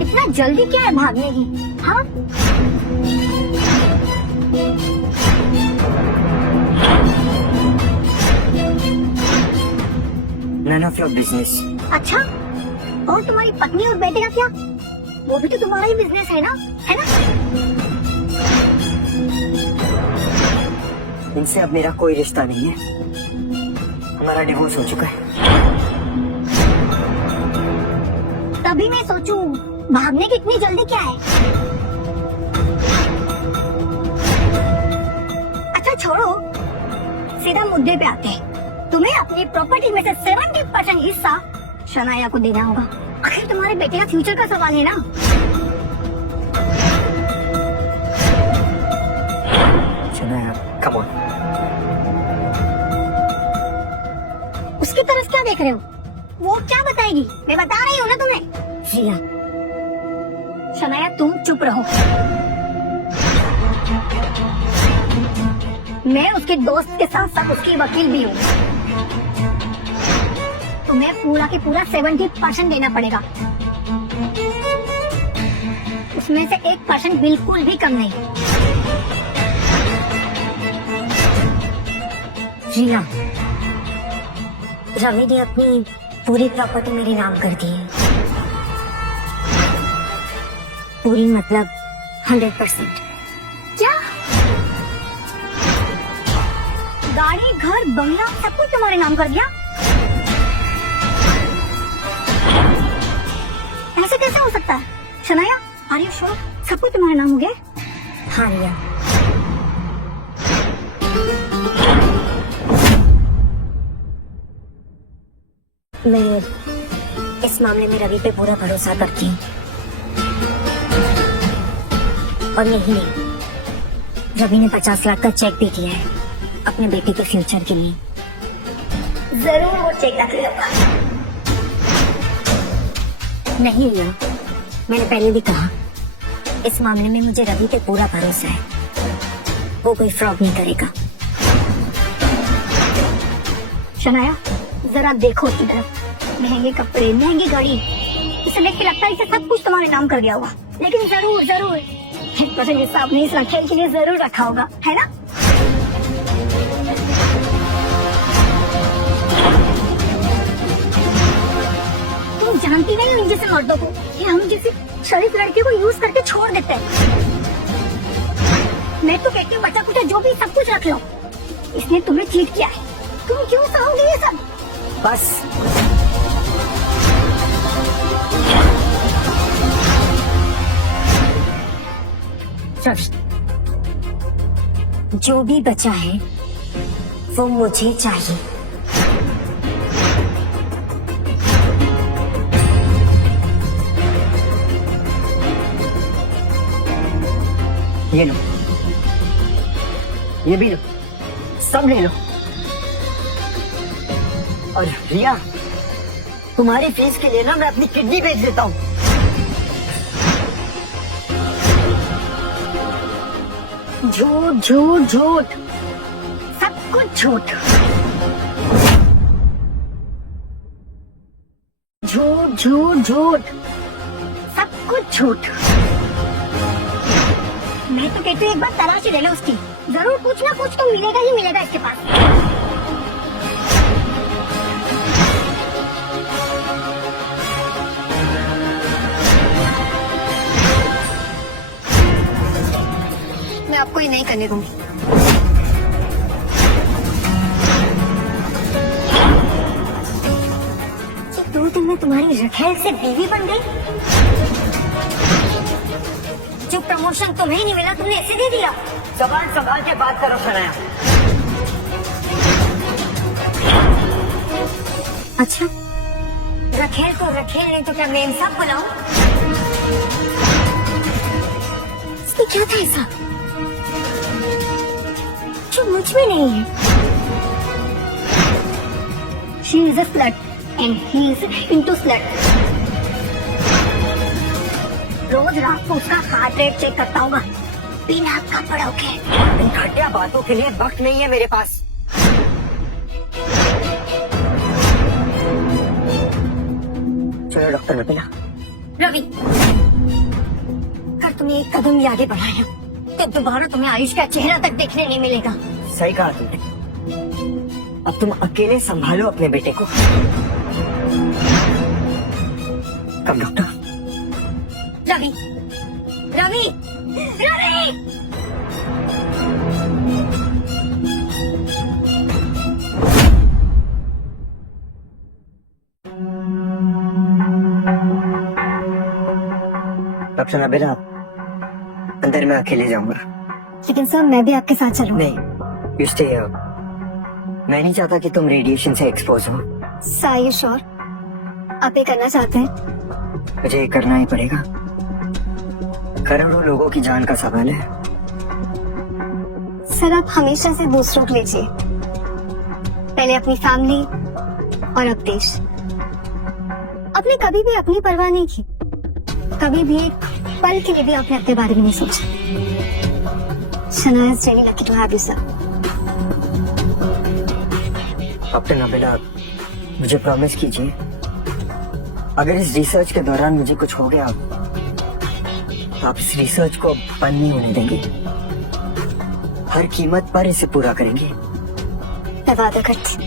इतना जल्दी क्या है भागने की? हाँ, None of your business. अच्छा, और तुम्हारी पत्नी और बेटे का क्या? वो भी तो तुम्हारा ही बिजनेस है ना? इनसे अब मेरा कोई रिश्ता नहीं है। हमारा डिवोर्स हो चुका है। तभी मैं सोचूं, भागने की इतनी जल्दी क्या है? अच्छा छोड़ो, सीधा मुद्दे पे आते हैं। तुम्हें अपनी प्रॉपर्टी में से 70% हिस्सा शनाया को देना होगा। आखिर तुम्हारे बेटे का फ्यूचर का सवाल है ना? Shanaya, come on. उसकी तरफ क्या देख रहे हो? वो क्या बताएगी? मैं बता रही हूँ ना तुम्हें। जिया, शनाया तुम चुप रहो। मैं उसके दोस्त के साथ साथ उसकी वकील भी हूँ। तुम्हें पूरा के पूरा 70% देना पड़ेगा। उसमें से 1% बिल्कुल भी कम नहीं। जीना, रवि ने अपनी पूरी प्रॉपर्टी मेरे नाम कर दी है। पूरी मतलब 100%। क्या? गाड़ी, घर, बंगला सब कुछ तुम्हारे नाम कर दिया? ऐसे कैसे हो सकता है? शनाया, आर यू श्योर सब कुछ तुम्हारे नाम हो गया? हाँ रिया। मैं इस मामले में रवि पे पूरा भरोसा करती हूँ। और यही नहीं, रवि ने 50 लाख का चेक भी दिया है अपने बेटे के फ्यूचर के लिए। जरूर वो चेक नकली होगा। नहीं रिया, मैंने पहले भी कहा, इस मामले में मुझे रवि पे पूरा भरोसा है। वो कोई फ्रॉड नहीं करेगा। शनाया, जरा देखो इधर। महंगे कपड़े, महंगी गाड़ी, इसे देख के लगता है इसे सब कुछ तुम्हारे नाम कर दिया होगा। लेकिन जरूर जरूर 1% हिस्सा आपने इस खेल के लिए जरूर रखा होगा, है ना? तुम जानती नहीं हो इन जैसे मर्दों को कि हम जैसे शरीफ लड़के को यूज करके छोड़ देते हैं। मैं तो कहती हूँ बच्चा कुछ जो भी सब कुछ रख लो। इसने तुम्हें चीट किया है, तुम क्यों सहोगे ये सब? बस। जो भी बचा है वो मुझे चाहिए। ये लो, ये भी लो, सब ले लो। और रिया, तुम्हारी फीस के लिए ना मैं अपनी किडनी बेच देता हूँ। झूठ झूठ झूठ, सब कुछ झूठ। झूठ झूठ झूठ, सब कुछ झूठ। मैं तो कहती हूँ एक बार तलाशी ले लो उसकी। जरूर कुछ ना कुछ तो मिलेगा ही मिलेगा इसके पास। मैं आपको ये नहीं करने दूंगी। ये 2 दिन में तुम्हारी रखेल से बीवी बन गई। जो प्रमोशन तुम्हें नहीं मिला तुमने ऐसे दे दिया। जबान संभाल के बात करो शनाया। अच्छा, रखेल को रखेल नहीं तो क्या मेम साहब बुलाऊं? इसमें क्या था ऐसा जो मुझ में नहीं है? She is a slut and he is into slut. रोज रात को उसका हार्ट रेट चेक करता हूँ बिना कपड़ों के। इन घटिया बातों के लिए वक्त नहीं है मेरे पास। चलो डॉक्टर नबीला। रवि, अगर तुमने एक कदम भी आगे बढ़ाया तो दोबारा तुम्हें आयुष का चेहरा तक देखने नहीं मिलेगा। सही कहा तुमने। अब तुम अकेले संभालो अपने बेटे को। कब डॉक्टर? रवि, रवि, रवि! डॉक्टर नबीला, अंदर मैं अकेले जाऊंगा। लेकिन सर मैं भी आपके साथ चलूंगा। नहीं, यू स्टे हियर। मैं नहीं चाहता कि तुम रेडिएशन से एक्सपोज हो। आर यू श्योर आप ये करना चाहते हैं? मुझे ये करना ही पड़ेगा। करोड़ों लोगों की जान का सवाल है। सर आप हमेशा से दूसरों को लीजिए, पहले अपनी फैमिली और अब देश। आपने कभी भी अपनी परवाह नहीं की, कभी भी एक पल के लिए भी आपने अपने बारे में नहीं सोचा। Shanaya is really lucky to have you sir. Doctor Nabila, मुझे प्रॉमिस कीजिए, अगर इस रिसर्च के दौरान मुझे कुछ हो गया तो आप इस रिसर्च को बंद नहीं होने देंगे। हर कीमत पर इसे पूरा करेंगे। मैं वादा करती हूँ।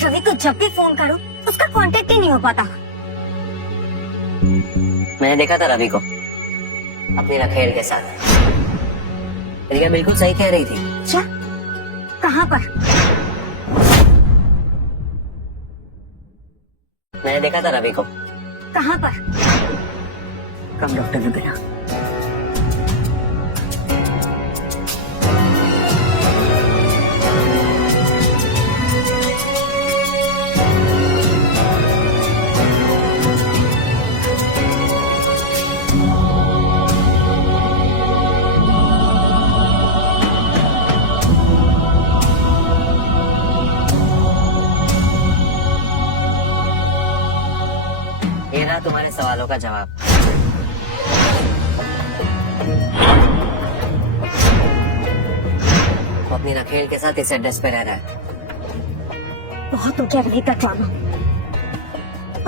रवि को जब भी फोन करो उसका कांटेक्ट ही नहीं हो पाता। मैंने देखा था रवि को अपनी रखेल के साथ। रिया बिल्कुल सही कह रही थी। क्या? कहाँ पर? मैंने देखा था रवि को। कहाँ पर? कब डॉक्टर नबीला? ये रहा तुम्हारे सवालों का जवाब। वो अपनी रखेल के साथ इस एड्रेस पे रह रहा है। बहुत हो गया रवि का ड्रामा,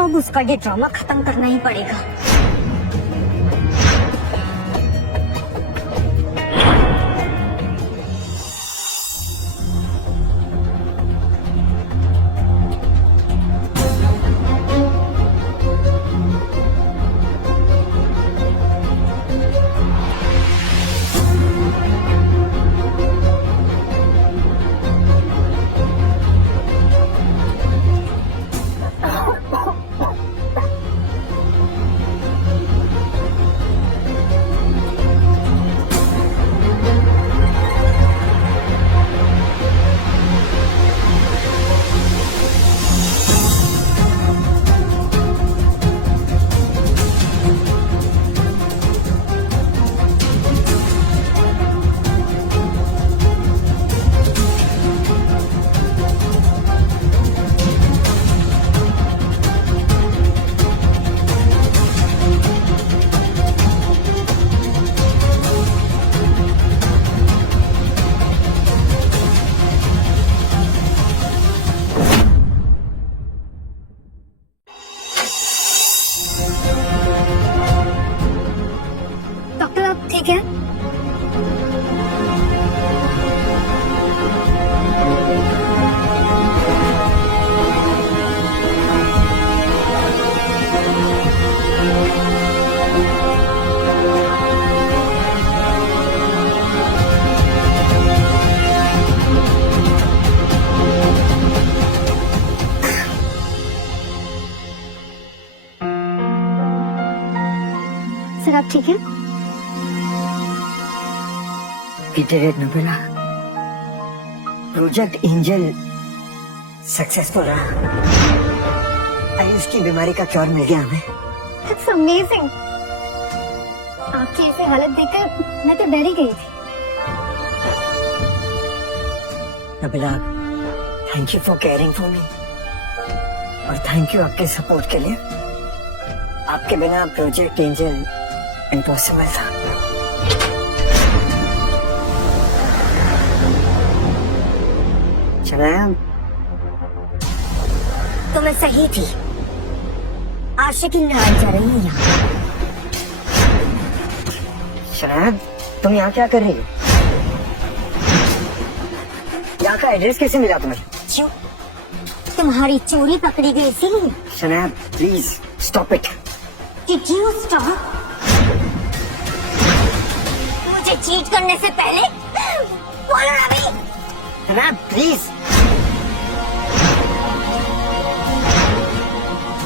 अब उसका ये ड्रामा खत्म करना ही पड़ेगा। ठीक है? Reiterate, Nabila. Project angel successful रहा। आयुष की बीमारी का क्योर मिल गया हमें। It's amazing. आपकी ऐसी हालत देखकर मैं तो डर ही गई थी। Nabila, thank you for caring for me और थैंक यू आपके सपोर्ट के लिए। आपके बिना प्रोजेक्ट एंजल इम्पॉसिबल था। चला तो मैं सही थी। आशिकी लड़ाई जा रही है यहाँ। शराब, तुम यहाँ क्या कर रही हो? यहाँ का एड्रेस कैसे मिला तुम्हें? क्यों? तुम्हारी चोरी पकड़ी गई इसीलिए। शराब, please stop it. Did you stop? मुझे चीट करने से पहले बोलो रवि। शराब, प्लीज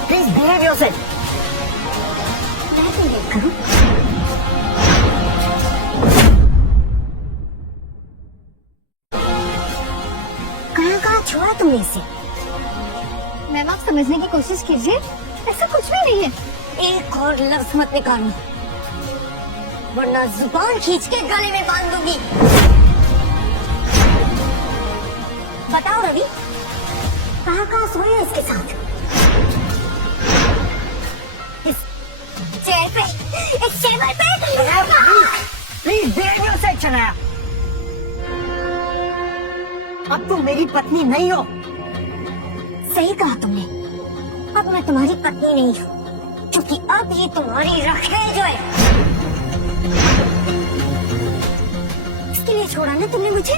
प्लीज बिहेव योरसेल्फ। मैं बिहेव करूं? कहाँ छुआ तुमने इसे? मैम आप समझने की कोशिश कीजिए, ऐसा कुछ भी नहीं है। एक और लफ्ज मत निकालना, वरना जुबान खींच के गले में बांध दूंगी। बताओ रवि, कहाँ सोए इसके साथ? इस चेयर पे, इस टेबल पे? Please behave yourself. शराब, अब तुम मेरी पत्नी नहीं हो। सही कहा तुमने, अब मैं तुम्हारी पत्नी नहीं हूँ, क्योंकि अब ये तुम्हारी रखेल जो है। इसके लिए छोड़ा ना तुमने मुझे?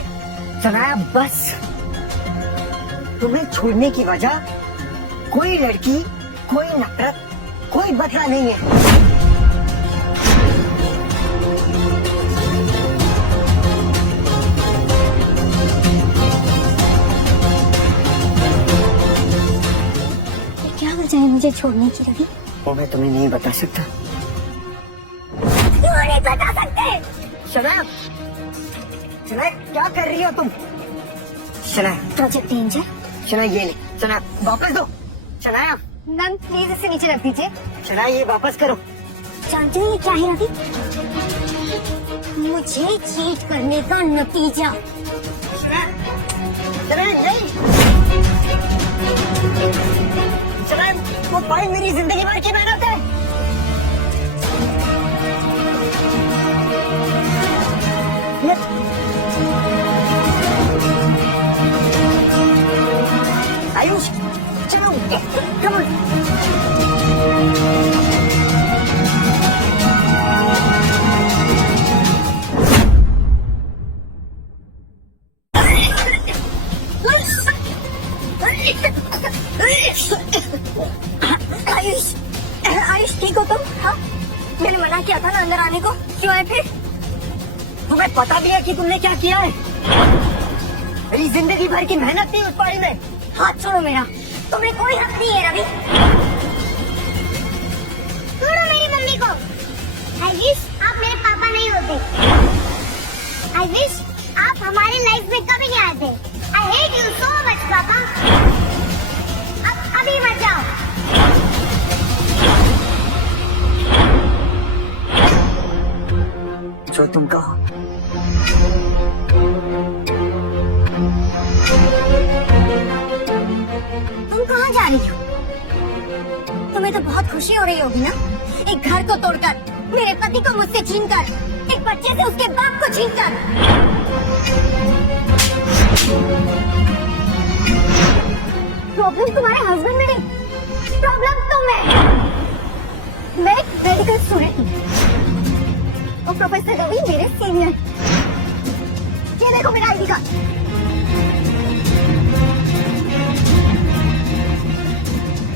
शराब, बस तुम्हें छोड़ने की वजह कोई लड़की, कोई नफरत, कोई बदला नहीं है। क्या वजह है मुझे छोड़ने की रवि? वो मैं तुम्हें नहीं बता सकता। क्यों नहीं बता सकते? शराब, शराब क्या कर रही हो तुम? शराब, प्रोजेक्ट एंजल। शराब ये ले। शराब वापस दो। शराब, मैम प्लीज इसे नीचे रख दीजिए। शराब ये वापस करो। जानते हो ये क्या है रवि? मुझे चीट करने का नतीजा। शराब, शराब नहीं। शराब, वो फाइल मेरी जिंदगी भर की मेहनत है। आयुष, चलो, कम ऑन। आयुष, आयुष ठीक हो तुम? हाँ, मैंने मना किया था ना अंदर आने को, क्यों आए फिर? तुम्हें पता भी है कि तुमने क्या किया है? मेरी जिंदगी भर की मेहनत थी उस फाइल में। हाथ छोड़ो मेरा, तुम्हें कोई हक नहीं है रवि। छोड़ो मेरी मम्मी को। I wish आप मेरे पापा नहीं होते। I wish आप हमारी लाइफ में कभी नहीं आते। I hate you so much पापा। अब अभी मत जाओ। जो तुम कहो। तुम कहाँ जा रही हो? तुम्हें तो बहुत खुशी हो रही होगी ना, एक घर को तोड़कर, मेरे पति को मुझसे छीनकर, एक बच्चे से उसके बाप को छीनकर। प्रॉब्लम तुम्हारे हस्बैंड में नहीं, प्रॉब्लम तुम है। मैं एक मेडिकल स्टूडेंट हूँ और प्रोफेसर रवि मेरे सीनियर। ये देखो मेरा आईडी कार्ड।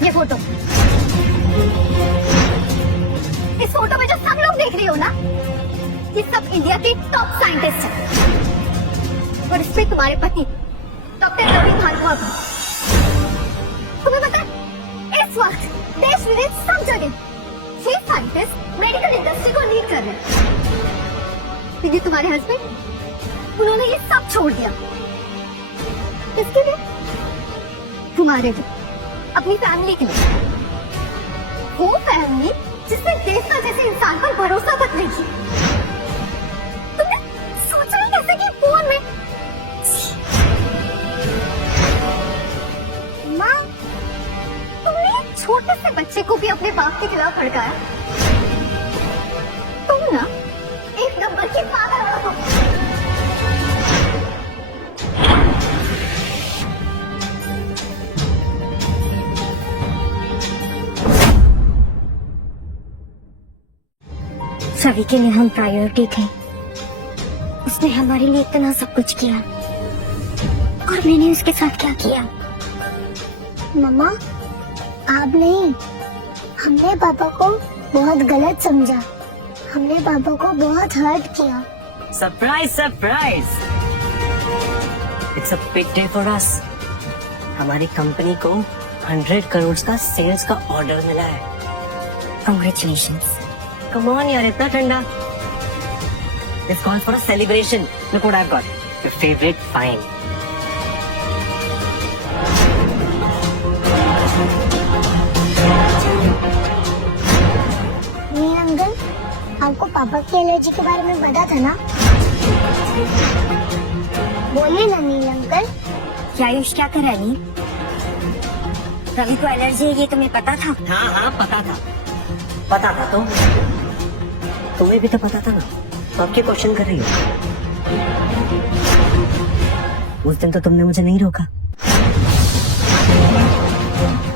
ये फोटो, इस फोटो में जो सब लोग देख रही हो ना, ये सब इंडिया के टॉप साइंटिस्ट हैं। और इसमें तुम्हारे पति डॉक्टर रवि भार्गव। तुम्हें पता है, इस वक्त देश विदेश सब जगह 6 साइंटिस्ट मेडिकल इंडस्ट्री को लीड कर रहे हैं, लेकिन तुम्हारे हस्बैंड उन्होंने ये सब छोड़ दिया। किसके लिए? तुम्हारे लिए, अपनी फैमिली के लिए। वो फैमिली जिसने देवता जैसे इंसान पर भरोसा तक नहीं किया। तुमने सोचा ही कैसे कि फोन में माँ, तुमने एक छोटे से बच्चे को भी अपने बाप के खिलाफ भड़काया। तुम ना एक नंबर की पागल हो। सभी के लिए हम प्रायोरिटी थे। उसने हमारे लिए इतना सब कुछ किया, और मैंने उसके साथ क्या किया? मम्मा, आप नहीं, हमने पापा को बहुत गलत समझा। हमने पापा को बहुत हर्ट किया। Surprise surprise, it's a big day for us. हमारी कंपनी को 100 करोड़ का सेल्स का ऑर्डर मिला है। Congratulations. कम ऑन यार, इतना ठंडा। It's called for a celebration. Look what I've got. Your favorite find. Neel uncle, आपको पापा की एलर्जी के बारे में पता था ना? बोलिए ना नील अंकल। क्या आयुष क्या कर रहा है? नील? रवि को एलर्जी है, ये तुम्हें पता था? हाँ हाँ पता था, पता था। तो तुम्हें भी तो पता था ना, तो अब क्यों क्वेश्चन कर रही हो? उस दिन तो तुमने मुझे नहीं रोका।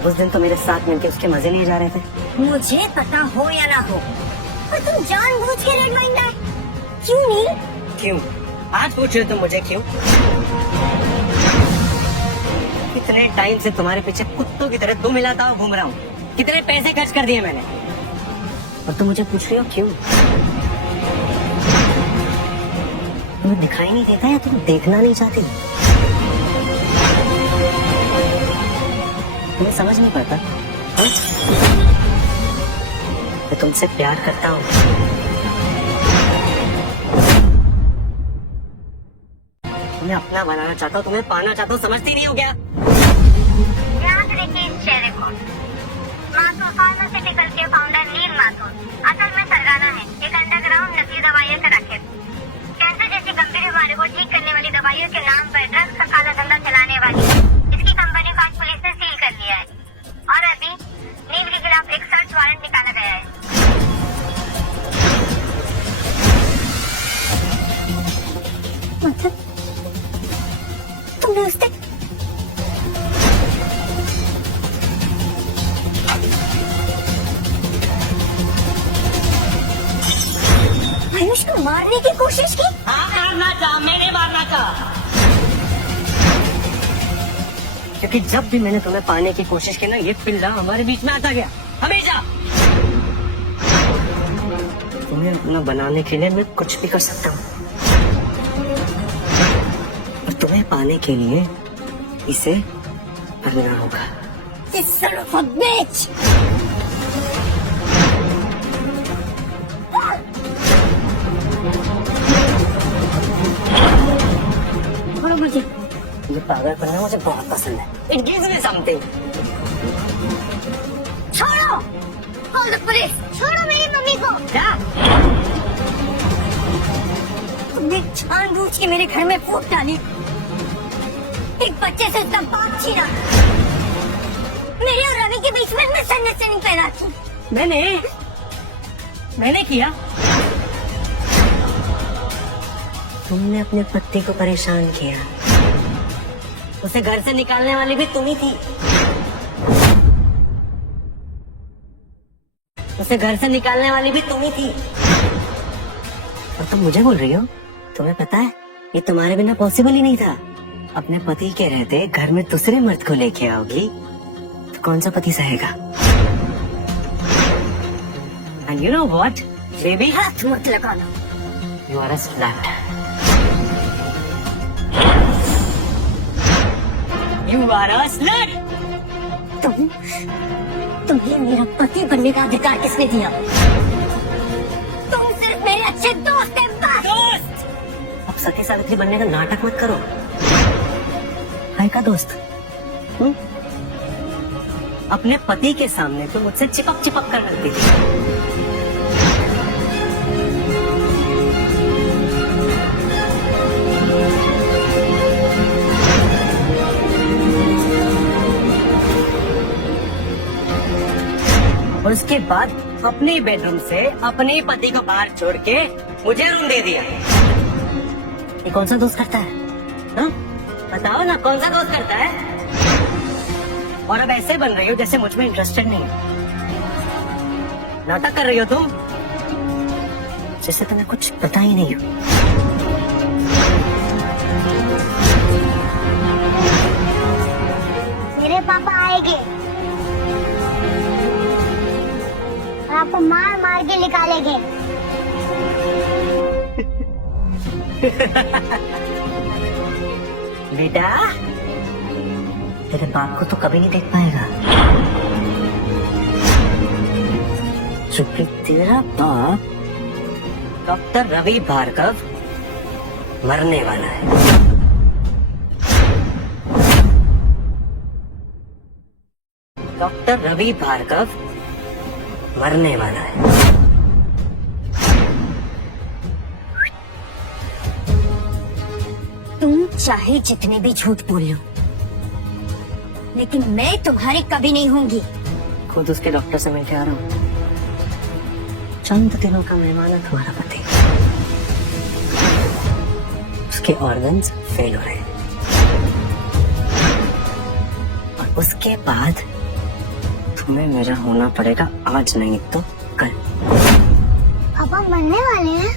उस दिन तो मेरे साथ मिलके उसके मजे लिए जा रहे थे। मुझे पता हो या ना हो, पर तुम जानबूझ के रेड वाइन लाए। क्यों नील? क्यों? आज पूछ रहे हो तुम मुझे क्यों? कितने टाइम से तुम्हारे पीछे कुत्तों की तरह दुम हिलाता हुआ घूम रहा हूँ। कितने पैसे खर्च कर दिए मैंने, और तुम मुझे पूछ रही हो क्यों? तुम्हें दिखाई नहीं देता या तुम देखना नहीं चाहती? तुम्हें समझ नहीं पड़ता? हाँ? मैं तुमसे प्यार करता हूँ। तुम्हें अपना बनाना चाहता हूँ, तुम्हें पाना चाहता हूँ, समझती नहीं हो क्या? याद रखिए इस चेहरे को। माथुर फार्मास्यूटिकल के फाउंडर नील माथुर असल में सरगाना है, एक अंडरग्राउंड नकली दवाइयों का रैकेट। कैंसर जैसी गंभीर बीमारियों को ठीक करने वाली दवाइयों के नाम पर ड्रग्स का काला धंधा चलाने वाली इसकी कंपनी को आज पुलिस ने सील कर लिया है, और अभी नील के खिलाफ एक सर्च वारंट निकाला गया है। मतलब तुमने उस दिन आयुष को मारने की कोशिश की? हाँ मारना चाहा, मैंने मारना चाहा। क्योंकि जब भी मैंने तुम्हें पाने की कोशिश की ना, ये पिल्ला हमारे बीच में आता गया, हमेशा। तुम्हें अपना बनाने के लिए मैं कुछ भी कर सकता हूँ, और तुम्हें पाने के लिए इसे करना होगा। This son of a bitch! छोड़ो मुझे। ये पागल करना मुझे बहुत पसंद है। It gives me something. छोड़ो! Call the police! छोड़ो मेरी मम्मी को! क्या? तुमने जानबूझ के मेरे घर में फूट डाली, एक बच्चे से उसका बाप छीना, मेरे और रवि के बीच में मिसअंडरस्टैंडिंग पैदा की। मैंने किया? तुमने अपने पति को परेशान किया, उसे घर से निकालने वाली भी तुम ही थी। उसे घर से निकालने वाली भी तुम ही थी, और तुम मुझे बोल रही हो? तुम्हें पता है ये तुम्हारे बिना पॉसिबल ही नहीं था। अपने पति के रहते घर में दूसरे मर्द को लेके आओगी तो कौन सा पति सहेगा? And you know what, baby? हाथ मत लगाना। You are a slut. You are a slut. तुम्हें मेरा पति बनने का अधिकार किसने दिया? तुम सिर्फ मेरे अच्छे दोस्त हैं बस। अब सती सावित्री बनने का नाटक मत करो। है का दोस्त? अपने पति के सामने तो मुझसे चिपक चिपक कर रखती थी। और उसके बाद अपने बेडरूम से अपने पति को बाहर छोड़ के मुझे रूम दे दिया। ये कौन सा दोस्त करता है? हाँ? बताओ ना, कौन सा दोस्त करता है? और अब ऐसे बन रही हो जैसे मुझ में इंटरेस्टेड नहीं है। नाटक कर रही हो तुम, जैसे तुम्हें कुछ पता ही नहीं हो। मेरे पापा आएंगे और आपको मार मार के निकालेंगे। बेटा, तेरे बाप को तो कभी नहीं देख पाएगा, क्योंकि तेरा बाप डॉक्टर रवि भार्गव मरने वाला है। डॉक्टर रवि भार्गव मरने वाला है। तुम चाहे जितने भी झूठ बोल लो, लेकिन मैं तुम्हारी कभी नहीं होंगी। खुद उसके डॉक्टर से मिलके आ रहा हूँ। चंद दिनों का मेहमान है तुम्हारा पति, उसके ऑर्गन्स फेल हो रहे हैं और उसके बाद तुम्हें मेरा होना पड़ेगा, आज नहीं तो कल। पापा मरने वाले हैं?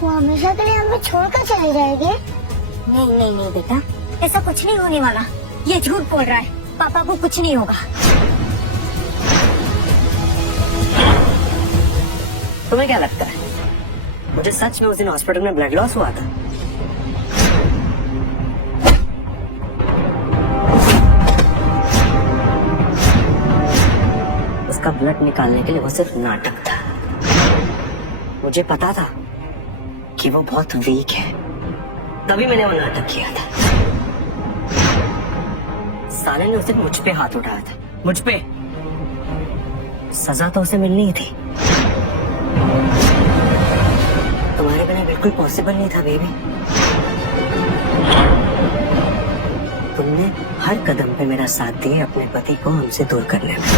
वो हमेशा के लिए हमें छोड़कर चले जाएंगे? नहीं नहीं नहीं बेटा, ऐसा कुछ नहीं होने वाला। ये झूठ बोल रहा है, पापा को कुछ नहीं होगा। तुम्हें क्या लगता है मुझे सच में उस दिन हॉस्पिटल में ब्लड लॉस हुआ था? उसका ब्लड निकालने के लिए वो सिर्फ नाटक था। मुझे पता था कि वो बहुत वीक है, तभी मैंने वो नाटक किया था। साले ने उस दिन मुझ पे हाथ उठाया था, मुझ पे। सजा तो उसे मिलनी ही थी। तुम्हारे बिना बिल्कुल पॉसिबल नहीं था बेबी। तुमने हर कदम पे मेरा साथ दिए अपने पति को हमसे दूर करने में।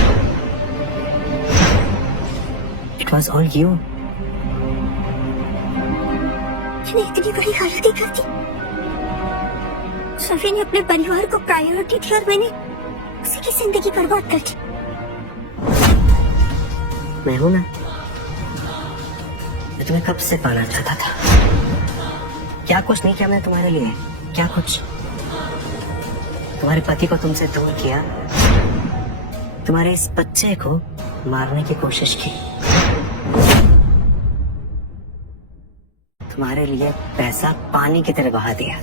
It was all you. मैंने इतनी बड़ी गलती कर दी। सफी ने अपने परिवार को प्रायोरिटी दी और मैंने उसी की जिंदगी बर्बाद कर दी। मैं हूं ना, मैं तुम्हें कब से पाना चाहता था। क्या कुछ नहीं किया मैंने तुम्हारे लिए, क्या कुछ। तुम्हारे पति को तुमसे दूर किया, तुम्हारे इस बच्चे को मारने की कोशिश की, तुम्हारे लिए पैसा पानी की तरह बहा दिया।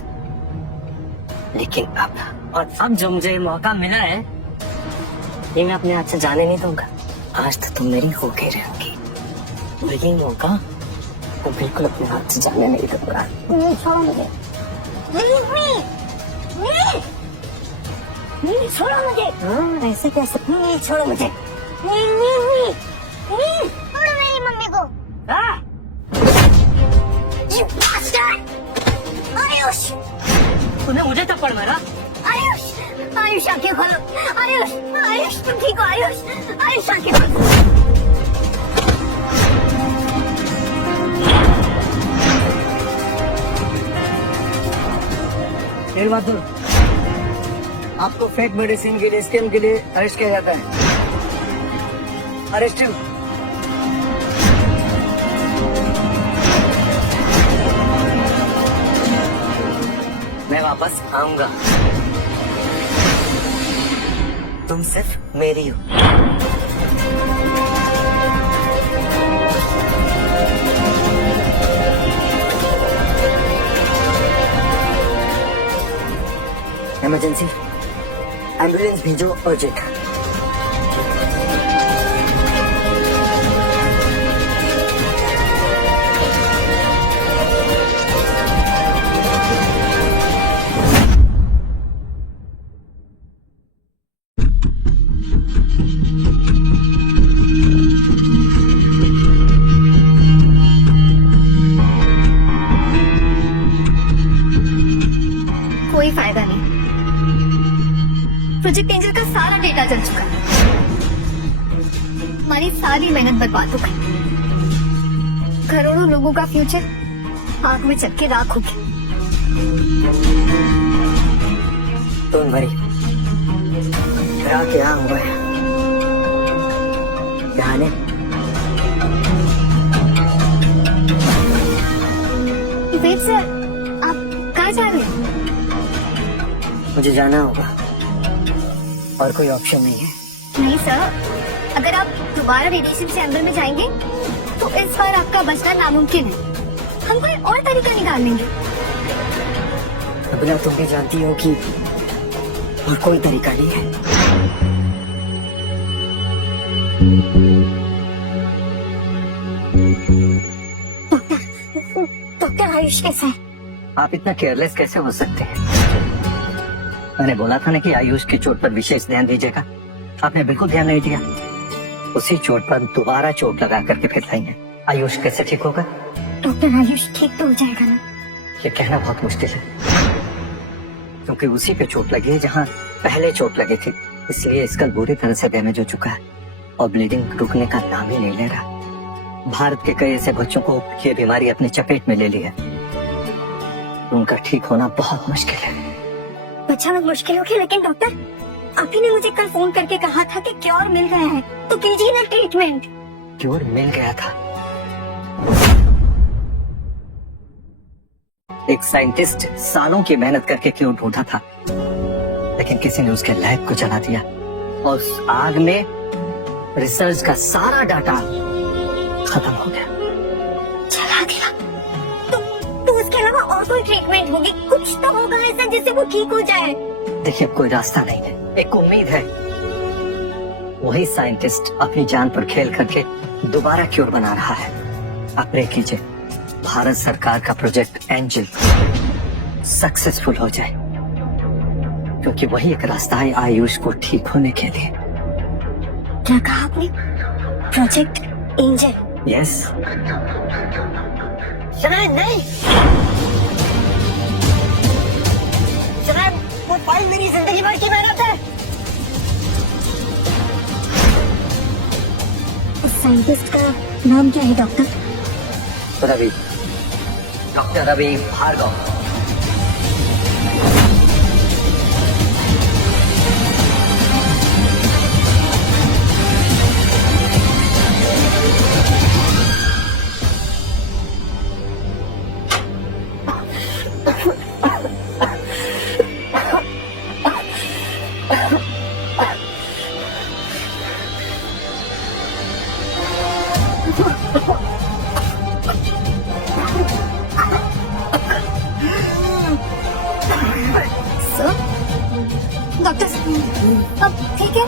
लेकिन अब जो मुझे मौका मिला है, ये मैं अपने हाथ से जाने नहीं दूंगा। आज तो तुम मेरी होके रहोगी, और ये मौका मैं बिल्कुल अपने हाथ से जाने नहीं दूंगा। नहीं, छोड़ो मुझे। नहीं, छोड़ो मुझे। हाँ, ऐसे कैसे? नहीं छोड़ो मुझे। नहीं, छोड़ो मेरी मम्मी को। हाँ? You bastard! आयुष! तूने मुझे थप्पड़ मारा? आयुष! आयुष आंखें खोलो। आयुष! आयुष तुम ठीक हो? आयुष! आयुष आंखें खोलो। एक बात सुनो, आपको फेक मेडिसिन के लिए, स्कैम के लिए अरेस्ट किया जाता है। Arrest him. मैं वापस आऊंगा, तुम सिर्फ मेरी हो। इमरजेंसी, एम्बुलेंस भेजो अर्जेंट। कोई फायदा नहीं, प्रोजेक्ट एंजल का सारा डेटा जल चुका है, हमारी सारी मेहनत बर्बाद हो गई, करोड़ों लोगों का फ्यूचर आग में चल के राख हो गया। डोंट वरी, क्या हुआ है? ध्यान है? वेद सर, आप कहाँ जा रहे हैं? मुझे जाना होगा और कोई ऑप्शन नहीं है। नहीं सर, अगर आप दोबारा रेडिएशन से अंदर में जाएंगे तो इस बार आपका बचना नामुमकिन है। हम कोई और तरीका निकाल लेंगे। अबला, तुम भी जानती हो कि और कोई तरीका नहीं है। डॉक्टर आयुष कैसा है? आप इतना केयरलेस कैसे हो सकते हैं? मैंने बोला था ना कि आयुष की चोट पर विशेष ध्यान दीजिएगा। आपने बिल्कुल ध्यान नहीं दिया। उसी चोट पर दोबारा चोट लगा करके फिर लाएंगे। आयुष कैसे ठीक होगा? डॉक्टर आयुष ठीक तो हो जाएगा ना? ये कहना बहुत मुश्किल है, क्योंकि उसी पे चोट लगी है जहाँ पहले चोट लगी थी। इसलिए स्कल बुरी तरह से डैमेज हो चुका है और ब्लीडिंग रुकने का नाम ही नहीं ले रहा। भारत के कई ऐसे बच्चों को ये बीमारी अपनी चपेट में ले ली है। उनका ठीक होना बहुत मुश्किल है। बचाना मुश्किल हो गया, लेकिन डॉक्टर आप ही ने मुझे कल फोन करके कहा था कि क्योर मिल गया है, तो कीजिए ना ट्रीटमेंट। क्योर मिल गया था? एक साइंटिस्ट सालों की मेहनत करके क्योर ढूंढा था, लेकिन किसी ने उसके लैब को जला दिया और उस आग में रिसर्च का सारा डाटा खत्म हो गया। चला दिया? तो उसके अलावा और कोई ट्रीटमेंट होगी? कुछ तो होगा ऐसा जिससे वो ठीक हो जाए। देखिए, अब कोई रास्ता नहीं है, एक उम्मीद है। वही साइंटिस्ट अपनी जान पर खेल करके दोबारा क्योर बना रहा है। आप प्रे कीजिए भारत सरकार का प्रोजेक्ट एंजल सक्सेसफुल हो जाए, क्योंकि वही एक रास्ता है आयुष को ठीक होने के लिए। क्या कहा आपने? Project angel? यस। शनाय नहीं, शनाय, वो फाइल मेरी जिंदगी भर की मेहनत है। उस साइंटिस्ट का नाम क्या है doctor? Ravi, doctor Ravi Bhargav. Doctor अब ठीक है?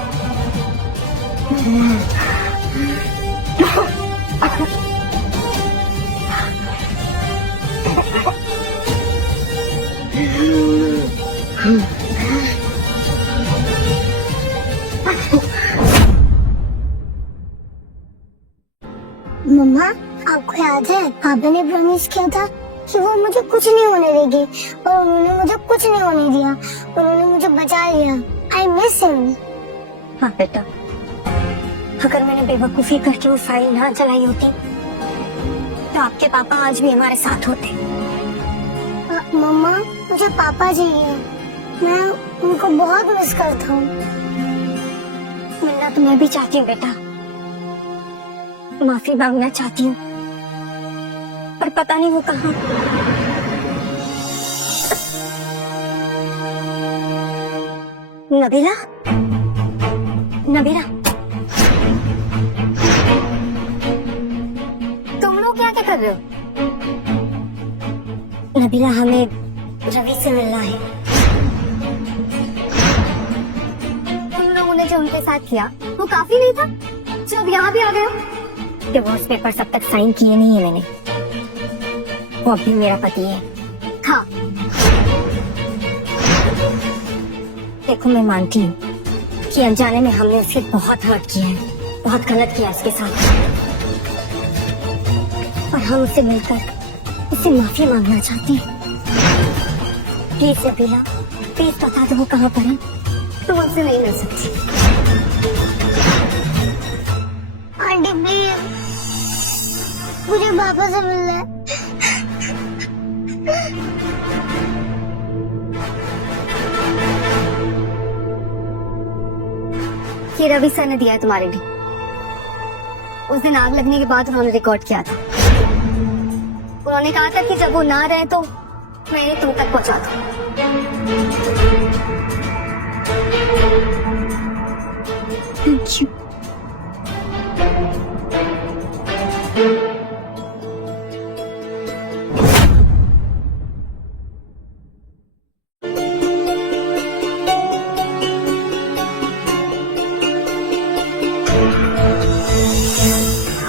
मम्मा, आपको याद है पापा ने प्रॉमिस किया था कि वो मुझे कुछ नहीं होने देगी, और उन्होंने मुझे कुछ नहीं होने दिया। उन्होंने मुझे बचा लिया। I miss him. हाँ बेटा, अगर मैंने बेवकूफी करके वो फाइल ना चलाई होती तो आपके पापा आज भी हमारे साथ होते। मम्मा, मुझे पापा चाहिए। मैं उनको बहुत मिस करता हूँ। मिलना तो मैं भी चाहती हूँ बेटा, माफी मांगना चाहती हूँ, पर पता नहीं वो कहाँ। नबीला, नबीला, तुम लोग क्या कर रहे हो? नबीला, हमें रवि से मिलना है। तुमने जो उनके साथ किया वो काफी नहीं था जो अब यहाँ भी आ गया। डिवोर्स पेपर्स अब तक साइन किए नहीं है मैंने। वो अब भी मेरा पति है। हाँ देखो, मैं मानती हूँ कि अनजाने में हमने उससे बहुत हर्ट किया है, बहुत गलत किया उसके साथ, और हम उससे मिलकर उससे माफी मांगना चाहते हैं। प्लीज सबिला, प्लीज बता दो वो कहाँ पर है। तुम हमसे नहीं मिल सकती। आंटी प्लीज, मुझे पापा से मिलना है। ये रवि सर ने दिया है तुम्हारे लिए। उस दिन आग लगने के बाद उन्होंने रिकॉर्ड किया था। उन्होंने कहा था कि जब वो ना रहे तो मैंने तुम तक पहुंचा दूं। Thank you.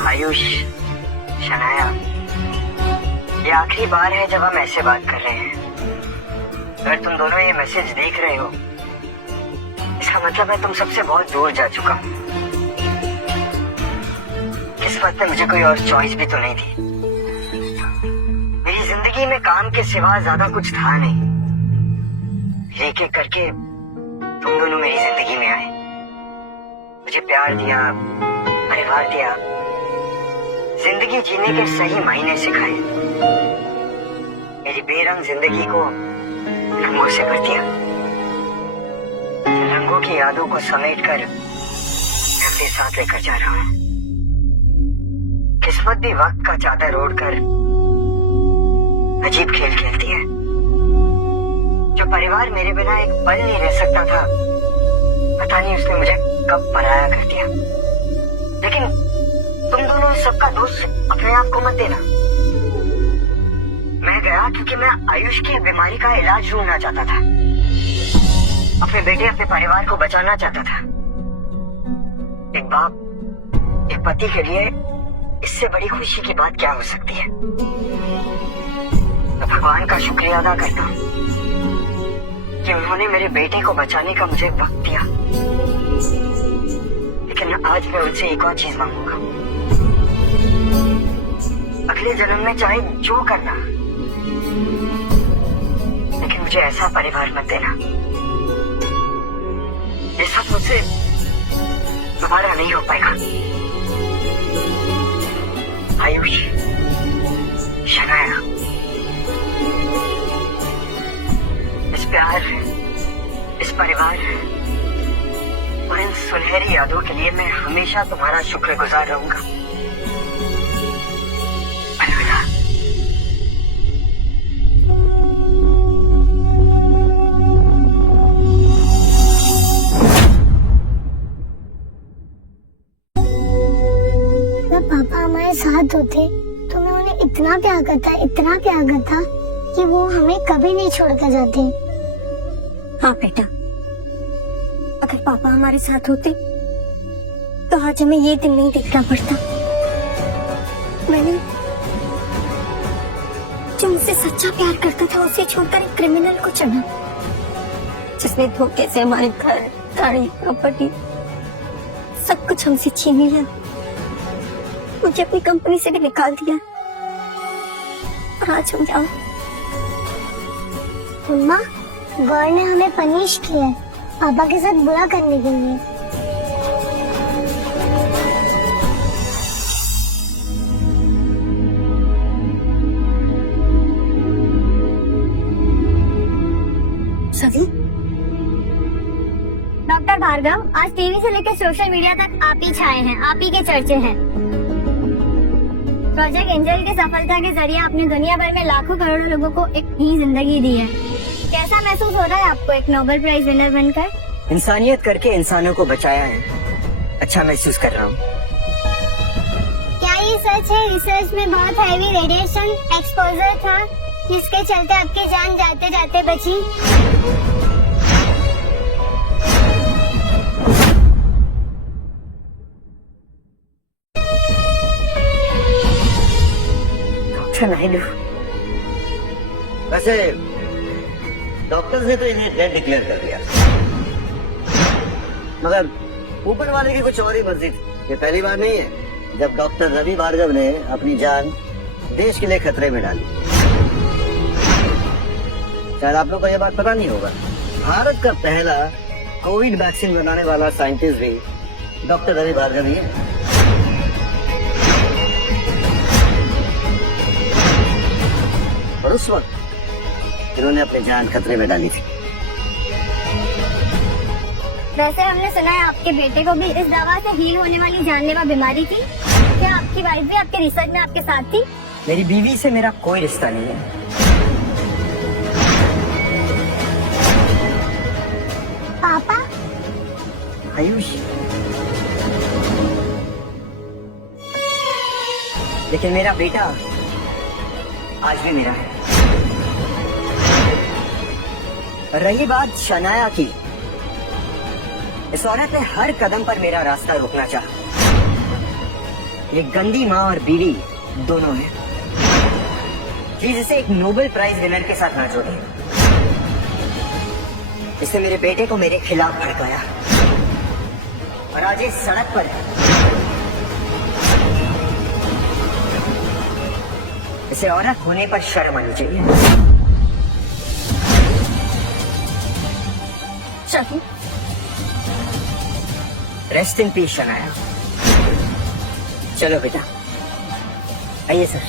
आयुष, शनाया, ये आखिरी बार है जब हम ऐसे बात कर रहे हैं। अगर तुम दोनों ये मैसेज देख रहे हो, इसका मतलब है तुम सबसे बहुत दूर जा चुका हूँ। किस्मत में मुझे कोई और चॉइस भी तो नहीं थी। मेरी जिंदगी में काम के सिवा ज्यादा कुछ था नहीं। एक एक करके तुम दोनों मेरी जिंदगी में आए, मुझे प्यार दिया, परिवार दिया, जिंदगी जीने के सही मायने सिखाए, मेरी बेरंग जिंदगी को रंगों से भर दिया। रंगों की यादों को समेटकर मैं अपने साथ लेकर जा रहा हूँ। किस्मत भी वक्त का चादर ओढ़कर अजीब खेल खेलती है। जो परिवार मेरे बिना एक पल नहीं रह सकता था, पता नहीं उसने मुझे कब पराया कर दिया। लेकिन तुम दोनों इस सबका दोष अपने आप को मत देना। मैं गया क्योंकि मैं आयुष की बीमारी का इलाज ढूंढना चाहता था, अपने बेटे, अपने परिवार को बचाना चाहता था। एक बाप, एक पति के लिए इससे बड़ी खुशी की बात क्या हो सकती है। मैं भगवान का शुक्रिया अदा करता हूँ कि उन्होंने मेरे बेटे को बचाने का मुझे वक्त दिया। लेकिन आज मैं उनसे एक और चीज मांगूंगा। अगले जन्म में चाहे जो करना, लेकिन मुझे ऐसा परिवार मत देना। ये सब मुझसे दोबारा नहीं हो पाएगा। आयुष, शनाया, इस प्यार, इस परिवार और इन सुनहरी यादों के लिए मैं हमेशा तुम्हारा शुक्रगुजार रहूंगा। अलविदा। जब पापा हमारे साथ होते तो मैं उन्हें इतना प्यार करता कि वो हमें कभी नहीं छोड़कर जाते। हाँ बेटा, अगर पापा हमारे साथ होते तो आज हमें ये दिन नहीं देखना पड़ता। मैंने जो मुझसे सच्चा प्यार करता था उसे छोड़कर एक क्रिमिनल को चुना, जिसने धोखे से हमारे घर, गाड़ी, प्रॉपर्टी सब कुछ हमसे छीन लिया, मुझे अपनी कंपनी से भी निकाल दिया। और आज हम यहाँ। मम्मा, गॉड ने हमें पनिश किया है पापा के साथ बुरा करने के लिए। सभी डॉक्टर भार्गव, आज टीवी से लेकर सोशल मीडिया तक आप ही छाए हैं, आप ही के चर्चे हैं। प्रोजेक्ट एंजल की सफलता के जरिए आपने दुनिया भर में लाखों करोड़ों लोगों को एक नई जिंदगी दी है। कैसा महसूस हो रहा है आपको एक नोबेल प्राइज विनर बनकर? इंसानियत करके इंसानों को बचाया है, अच्छा महसूस कर रहा हूँ। क्या ये सच है रिसर्च में बहुत हैवी रेडिएशन एक्सपोजर था जिसके चलते आपकी जान जाते जाते बची? अच्छा नहीं लू। वैसे डॉक्टर्स ने तो इन्हें डेड डिक्लेयर कर दिया, मगर ऊपर वाले की कुछ और ही मर्जी थी। ये पहली बार नहीं है जब डॉक्टर रवि भार्गव ने अपनी जान देश के लिए खतरे में डाली। शायद आप लोग को यह बात पता नहीं होगा, भारत का पहला कोविड वैक्सीन बनाने वाला साइंटिस्ट भी डॉक्टर रवि भार्गव ही है। और उस वक्त इन्होंने अपनी जान खतरे में डाली थी। वैसे हमने सुना है आपके बेटे को भी इस दवा से हील होने वाली जानलेवा बीमारी थी। क्या आपकी वाइफ भी आपके रिसर्च में आपके साथ थी? मेरी बीवी से मेरा कोई रिश्ता नहीं है। पापा, आयुष, लेकिन मेरा बेटा आज भी मेरा है। रही बात शनाया की, इस औरत ने हर कदम पर मेरा रास्ता रोकना चाहा। ये गंदी माँ और बीवी दोनों है। प्लीज इसे एक नोबेल प्राइज विनर के साथ ना जोड़िए। इसने मेरे बेटे को मेरे खिलाफ भड़काया और आज इस सड़क पर है। इसे औरत होने पर शर्म आनी चाहिए। Shafi, rest in peace Shanaya. चलो बेटा, आइए सर।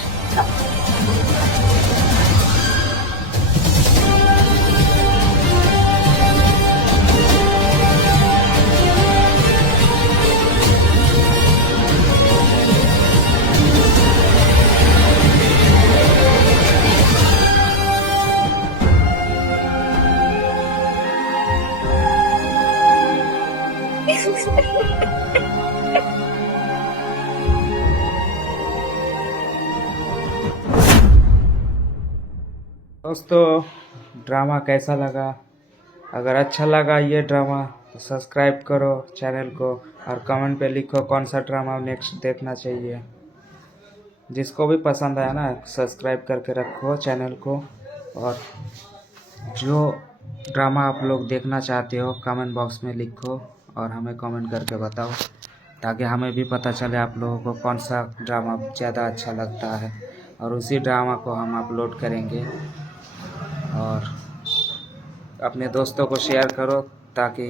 दोस्तों, ड्रामा कैसा लगा? अगर अच्छा लगा ये ड्रामा तो सब्सक्राइब करो चैनल को और कमेंट पे लिखो कौन सा ड्रामा नेक्स्ट देखना चाहिए। जिसको भी पसंद आया ना, सब्सक्राइब करके रखो चैनल को। और जो ड्रामा आप लोग देखना चाहते हो कमेंट बॉक्स में लिखो और हमें कमेंट करके बताओ, ताकि हमें भी पता चले आप लोगों को कौन सा ड्रामा ज़्यादा अच्छा लगता है, और उसी ड्रामा को हम अपलोड करेंगे। और अपने दोस्तों को शेयर करो ताकि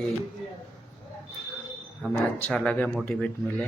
हमें अच्छा लगे, मोटिवेट मिले।